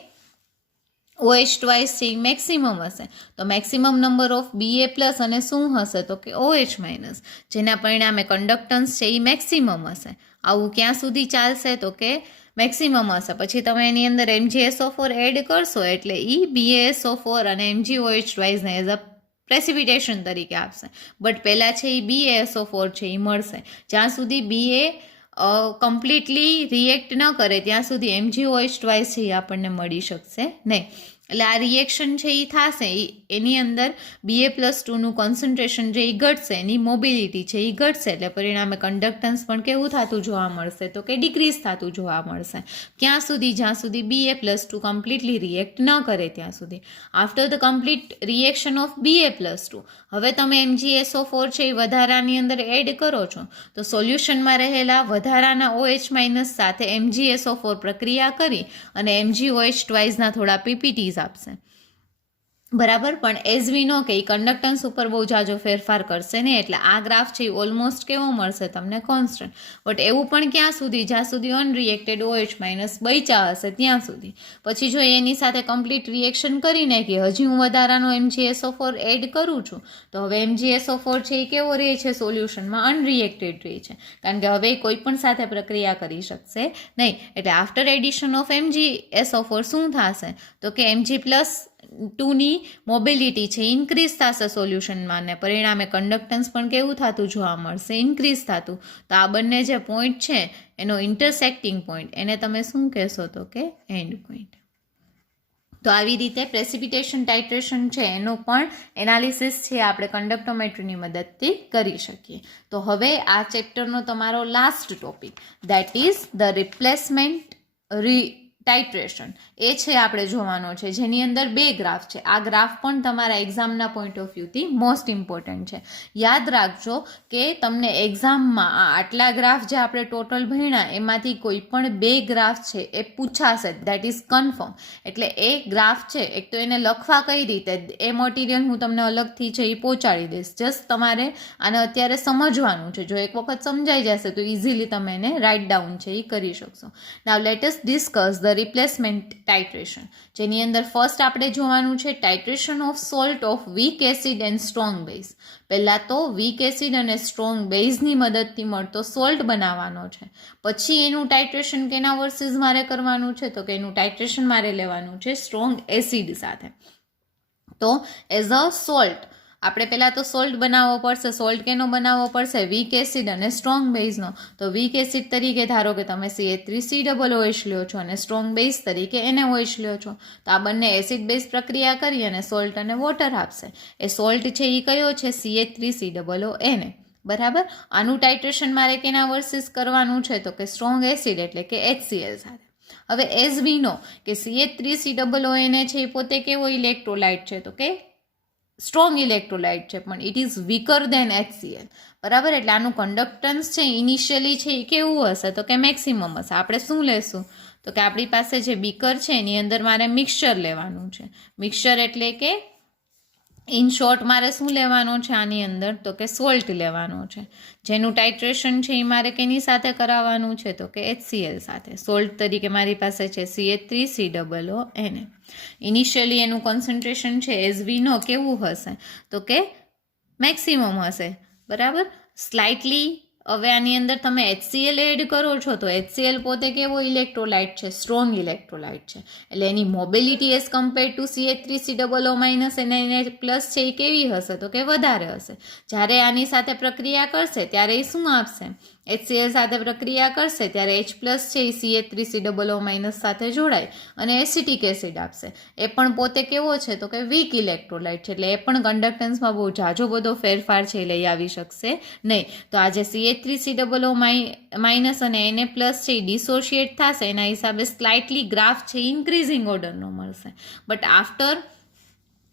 ટ્વાઇસ છે એ મેક્સિમમ હશે. તો મેક્સિમમ નંબર ઓફ Ba+ અને શું હશે, તો કે OH-, જેના પરિણામે કન્ડક્ટન્સ છે એ મેક્સિમમ હશે. આવું ક્યાં સુધી ચાલશે, તો કે મેક્સિમમ હશે. પછી તમે એની અંદર MgSO4 એડ કરશો એટલે એ BaSO4 અને MgOH ટ્વાઇસને એઝ અ પ્રેસિપિટેશન તરીકે આપશે. બટ પહેલાં છે એ BaSO4 છે એ મળશે. જ્યાં સુધી Ba કમ્પ્લીટલી રિએક્ટ ન કરે ત્યાં સુધી MgOH ટ્વાઇસ છે એ આપણને મળી શકશે નહીં. એટલે આ રિએક્શન છે એ થશે, એની અંદર Ba+2નું કોન્સન્ટ્રેશન જે એ ઘટશે, એની મોબિલિટી છે એ ઘટશે, એટલે પરિણામે કન્ડક્ટન્સ પણ કેવું થતું જોવા મળશે, તો કે ડિક્રીઝ થતું જોવા મળશે. ક્યાં સુધી, જ્યાં સુધી Ba+2 કમ્પ્લીટલી રિએક્ટ ન કરે ત્યાં સુધી. After the complete reaction of Ba+2 હવે તમે MgSO4 છે એ વધારાની અંદર એડ કરો છો, તો સોલ્યુશનમાં રહેલા વધારાના OH- સાથે MgSO4 પ્રક્રિયા કરી અને MgOH ટ્વાઇસના થોડા પીપીટીઝ આપશે, બરાબર. પણ એઝ વી નો કે એ કન્ડક્ટન્સ ઉપર બહુ જાજો ફેરફાર કરશે નહીં, એટલે આ ગ્રાફ છે એ ઓલમોસ્ટ કેવો મળશે તમને, કોન્સ્ટન્ટ. બટ એવું પણ ક્યાં સુધી, જ્યાં સુધી અનરિએક્ટેડ OH- બચ્યા હશે ત્યાં સુધી. પછી જો એની સાથે કમ્પ્લીટ રિએક્શન કરી નાખી, હજી હું વધારાનો MgSO4 એડ કરું છું, તો હવે MgSO4 છે એ કેવો રહે છે, સોલ્યુશનમાં અનરિએક્ટેડ રહે છે, કારણ કે હવે કોઈ પણ સાથે પ્રક્રિયા કરી શકશે નહીં. એટલે આફ્ટર એડિશન ઓફ MgSO4 શું થશે, તો કે Mg+ ટુની મોબિલિટી છે ઇન્ક્રીઝ થશે સોલ્યુશનમાં ને પરિણામે કન્ડક્ટન્સ પણ કેવું થતું જોવા મળશે, ઇન્ક્રીઝ થતું. તો આ બંને જે પોઈન્ટ છે એનો ઇન્ટરસેક્ટિંગ પોઈન્ટ એને તમે શું કહેશો તો કે એન્ડ પોઈન્ટ. તો આવી રીતે પ્રેસિપિટેશન ટાઇટ્રેશન છે એનું પણ એનાલિસિસ છે આપણે કંડક્ટોમેટ્રીની મદદથી કરી શકીએ. તો હવે આ ચેપ્ટરનો તમારો last topic that is the replacement titration એ છે આપણે જોવાનો છે, જેની અંદર 2 ગ્રાફ છે. આ ગ્રાફ પણ તમારા એક્ઝામના પોઈન્ટ ઓફ વ્યૂથી મોસ્ટ ઇમ્પોર્ટન્ટ છે. યાદ રાખજો કે તમને એક્ઝામમાં આ આટલા ગ્રાફ જે આપણે ટોટલ ભણ્યા એમાંથી કોઈ પણ 2 ગ્રાફ છે એ પૂછાશે, દેટ ઇઝ કન્ફર્મ. એટલે એ ગ્રાફ છે એક તો એને લખવા કઈ રીતે એ મટીરિયલ હું તમને અલગથી છે એ પહોંચાડી દઈશ. જસ્ટ તમારે આને અત્યારે સમજવાનું છે. જો એક વખત સમજાઈ જશે તો ઇઝીલી તમે એને રાઇટ ડાઉન છે એ કરી શકશો. Now let us discuss the replacement titration, જેની અંદર ફર્સ્ટ આપણે જોવાનું છે titration of salt of weak acid and strong base. પહેલાં તો વીક એસિડ અને સ્ટ્રોંગ બેઝની મદદથી મળતો સોલ્ટ બનાવવાનો છે. પછી એનું ટાઇટ્રેશન કેના વર્સિસ મારે કરવાનું છે તો કે એનું ટાઇટ્રેશન મારે લેવાનું છે સ્ટ્રોંગ એસિડ સાથે. તો એઝ અ સોલ્ટ આપણે પહેલાં તો સોલ્ટ બનાવવો પડશે. સોલ્ટ કેનો બનાવવો પડશે? વીક એસિડ અને સ્ટ્રોંગ બેઝનો. તો વીક એસિડ તરીકે ધારો કે તમે CH3COOH લ્યો છો અને સ્ટ્રોંગ બેઝ તરીકે NaOH લ્યો છો. તો આ બંને એસિડ બેઝ પ્રક્રિયા કરી અને સોલ્ટ અને વોટર આપશે. એ સોલ્ટ છે એ કયો છે? CH3COONA. બરાબર. આનું ટાઇટ્રેશન મારે કેના વર્સિસ કરવાનું છે તો કે સ્ટ્રોંગ એસિડ એટલે કે HCl સાથે. હવે એઝ વી નો કે CH3COONA છે એ પોતે કેવો ઇલેક્ટ્રોલાઇટ છે તો કે સ્ટ્રોંગ ઇલેક્ટ્રોલાઇટ છે, પણ it is weaker than HCl. બરાબર. એટલે આનું કન્ડક્ટન્સ છે ઇનિશિયલી છે એ કેવું હશે તો કે મેક્સિમમ હશે. આપણે શું લેશું તો કે આપણી પાસે જે બીકર છે એની અંદર મારે મિક્સચર લેવાનું છે. મિક્સચર એટલે કે ઇન શોર્ટ મારે શું લેવાનું છે આની અંદર તો કે સોલ્ટ લેવાનો છે, જેનું ટાઇટ્રેશન છે એ મારે કેની સાથે કરાવવાનું છે તો કે HCl સાથે. સોલ્ટ તરીકે મારી પાસે છે CH3COONA. ઇનિશિયલી એનું કોન્સન્ટ્રેશન છે એઝ વી નો કેવું હશે તો કે મેક્સિમમ હશે. બરાબર. સ્લાઇટલી હવે આની અંદર તમે HCl એડ કરો છો તો HCl પોતે કેવો ઇલેક્ટ્રોલાઇટ છે? સ્ટ્રોંગ ઇલેક્ટ્રોલાઇટ છે. એટલે એની mobility as compare to CH3COO- અને પ્લસ છે એ કેવી હશે તો કે વધારે હશે. જ્યારે આની સાથે પ્રક્રિયા કરશે ત્યારે એ શું આપશે? HCl સાથે પ્રક્રિયા કરશે ત્યારે H પ્લસ છે એ CH3COO- સાથે જોડાય અને એસિટિક એસિડ આપશે. એ પણ પોતે કેવો છે તો કે વીક ઇલેક્ટ્રોલાઇટ છે. એટલે એ પણ કન્ડક્ટન્સમાં બહુ ઝાઝો બધો ફેરફાર છે એ લઈ આવી શકશે નહીં. તો આજે CH3COO- અને Na પ્લસ છે એ ડિસોશિએટ થશે, એના હિસાબે સ્લાઇટલી ગ્રાફ છે ઇન્ક્રીઝિંગ ઓર્ડરનો મળશે. બટ આફ્ટર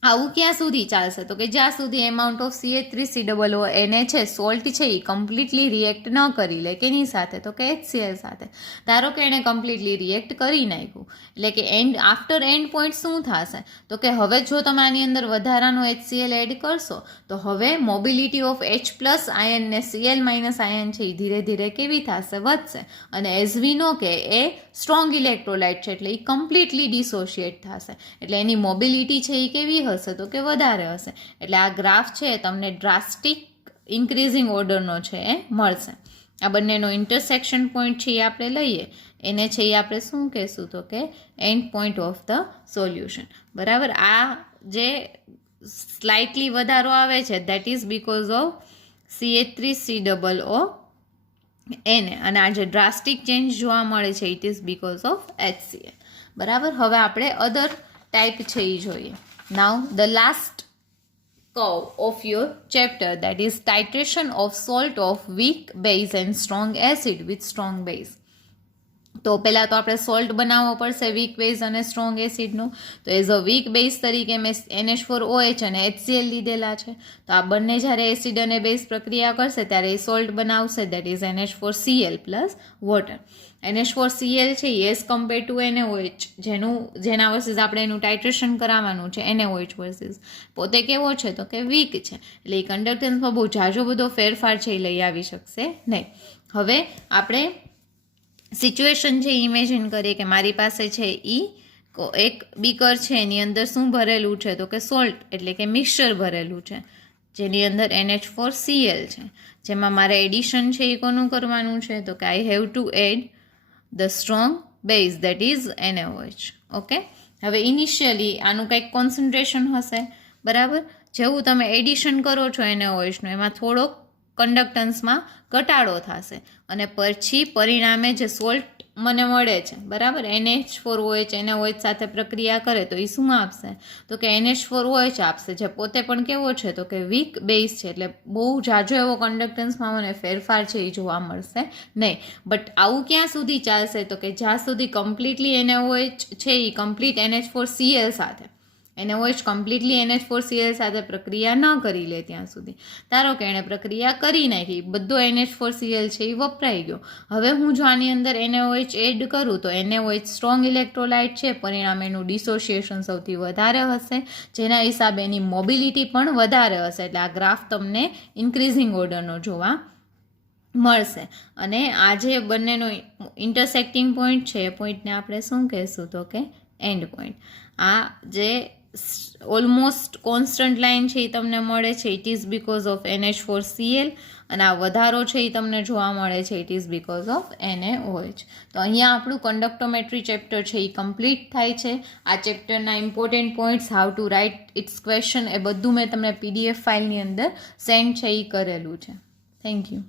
આવું ક્યાં સુધી ચાલશે તો કે જ્યાં સુધી એમાઉન્ટ ઓફ CH3COONA છે સોલ્ટ છે એ કમ્પ્લીટલી રિએક્ટ ન કરી લે. કેની સાથે તો કે HCl સાથે. ધારો કે એણે કમ્પ્લીટલી રિએક્ટ કરી નાખ્યું એટલે કે આફ્ટર એન્ડ પોઈન્ટ શું થશે તો કે હવે જો તમે આની અંદર વધારાનો HCl એડ કરશો તો હવે mobility of H plus ion ને Cl માઇનસ આયન છે એ ધીરે ધીરે કેવી થશે? વધશે. અને એઝ વી નો કે એ સ્ટ્રોંગ ઇલેક્ટ્રોલાઇટ છે એટલે એ કમ્પ્લીટલી ડિસોશિએટ થશે. એટલે એની મોબિલિટી છે એ કેવી હશે તો કે વધારે હશે. એટલે આ ગ્રાફ છે તમને ડ્રાસ્ટિક ઇન્ક્રીઝિંગ ઓર્ડરનો છે એ મળશે. આ બંનેનો ઇન્ટરસેક્શન પોઈન્ટ છે એ આપણે લઈએ એને છે એ આપણે શું કહેશું તો કે end point of the solution. બરાબર. આ જે સ્લાઇટલી વધારો આવે છે that is because of CH3COO અને આ જે ડ્રાસ્ટિક ચેન્જ જોવા મળે છે it is because of HCl. બરાબર. હવે આપણે અધર ટાઈપ છે એ જોઈએ. Now the last curve of your chapter, that is titration of salt of weak base and strong acid with strong base. તો પહેલાં તો આપણે સોલ્ટ બનાવવો પડશે વીક બેઝ અને સ્ટ્રોંગ એસિડનો. તો એઝ અ વીક બેઝ તરીકે મેં NH4OH અને HCl લીધેલા છે. તો આ બંને જ્યારે એસિડ અને બેઝ પ્રક્રિયા કરશે ત્યારે એ સોલ્ટ બનાવશે that is NH4Cl plus water. NH4Cl છે એ એઝ કમ્પેર ટુ NaOH જેના વર્સિસ આપણે એનું ટાઇટ્રેશન કરાવવાનું છે NaOH વર્સિસ પોતે કેવો છે તો કે વીક છે. એટલે એ કન્ડક્ટન્સમાં બહુ ઝાઝો બધો ફેરફાર છે એ લઈ આવી શકશે નહીં. હવે આપણે સિચ્યુએશન છે ઇમેજિન કરીએ કે મારી પાસે છે એક બીકર છે એની અંદર શું ભરેલું છે તો કે સોલ્ટ એટલે કે મિક્સચર ભરેલું છે જેની અંદર NH4Cl છે, જેમાં મારે એડિશન છે એ કોનું કરવાનું છે તો કે I have to add the strong base that is NaOH. Okay. હવે ઇનિશિયલી આનું કંઈક કોન્સન્ટ્રેશન હશે, બરાબર. જેવું તમે એડિશન કરો છો NaOHનું, એમાં થોડોક કન્ડક્ટન્સમાં ઘટાડો થશે અને પછી પરિણામે જે સોલ્ટ મને મળે છે, બરાબર, NH4OH NaOH સાથે પ્રક્રિયા કરે તો એ શું આપશે, તો કે NH4OH આપશે, જે પોતે પણ કેવો છે, તો કે વીક બેઝ છે, એટલે બહુ જાજો એવો કન્ડક્ટન્સમાં મને ફેરફાર છે એ જોવા મળશે નહીં. બટ આવું ક્યાં સુધી ચાલશે, તો કે જ્યાં સુધી કમ્પ્લીટલી NaOH છે એ કમ્પ્લીટ NH4Cl સાથે, NaOH કમ્પ્લીટલી NH4Cl સાથે પ્રક્રિયા ન કરી લે ત્યાં સુધી. ધારો કે એણે પ્રક્રિયા કરી નાખી, બધો NH4Cl છે એ વપરાઈ ગયો. હવે હું જો આની અંદર NaOH એડ કરું તો NaOH સ્ટ્રોંગ ઇલેક્ટ્રોલાઇટ છે, પરિણામે એનું ડિસોસિએશન સૌથી વધારે હશે, જેના હિસાબે એની મોબિલિટી પણ વધારે હશે. એટલે આ ગ્રાફ તમને ઇન્ક્રીઝિંગ ઓર્ડરનો જોવા મળશે. અને આ જે બંનેનો ઇન્ટરસેક્ટિંગ પોઈન્ટ છે એ પોઈન્ટને આપણે શું કહેશું, તો કે એન્ડ પોઈન્ટ. આ જે ઓલમોસ્ટ કોન્સ્ટન્ટ લાઇન છે એ તમને મળે છે, it is because of NH4Cl, અને આ વધારો છે એ તમને જોવા મળે છે, it is because of NaOH. તો અહીંયા આપણું કન્ડક્ટોમેટ્રી ચેપ્ટર છે એ કમ્પ્લીટ થાય છે. આ ચેપ્ટરના important points, how to write its question, એ બધું મેં તમને PDF ફાઇલની અંદર સેન્ડ છે એ કરેલું છે. Thank you.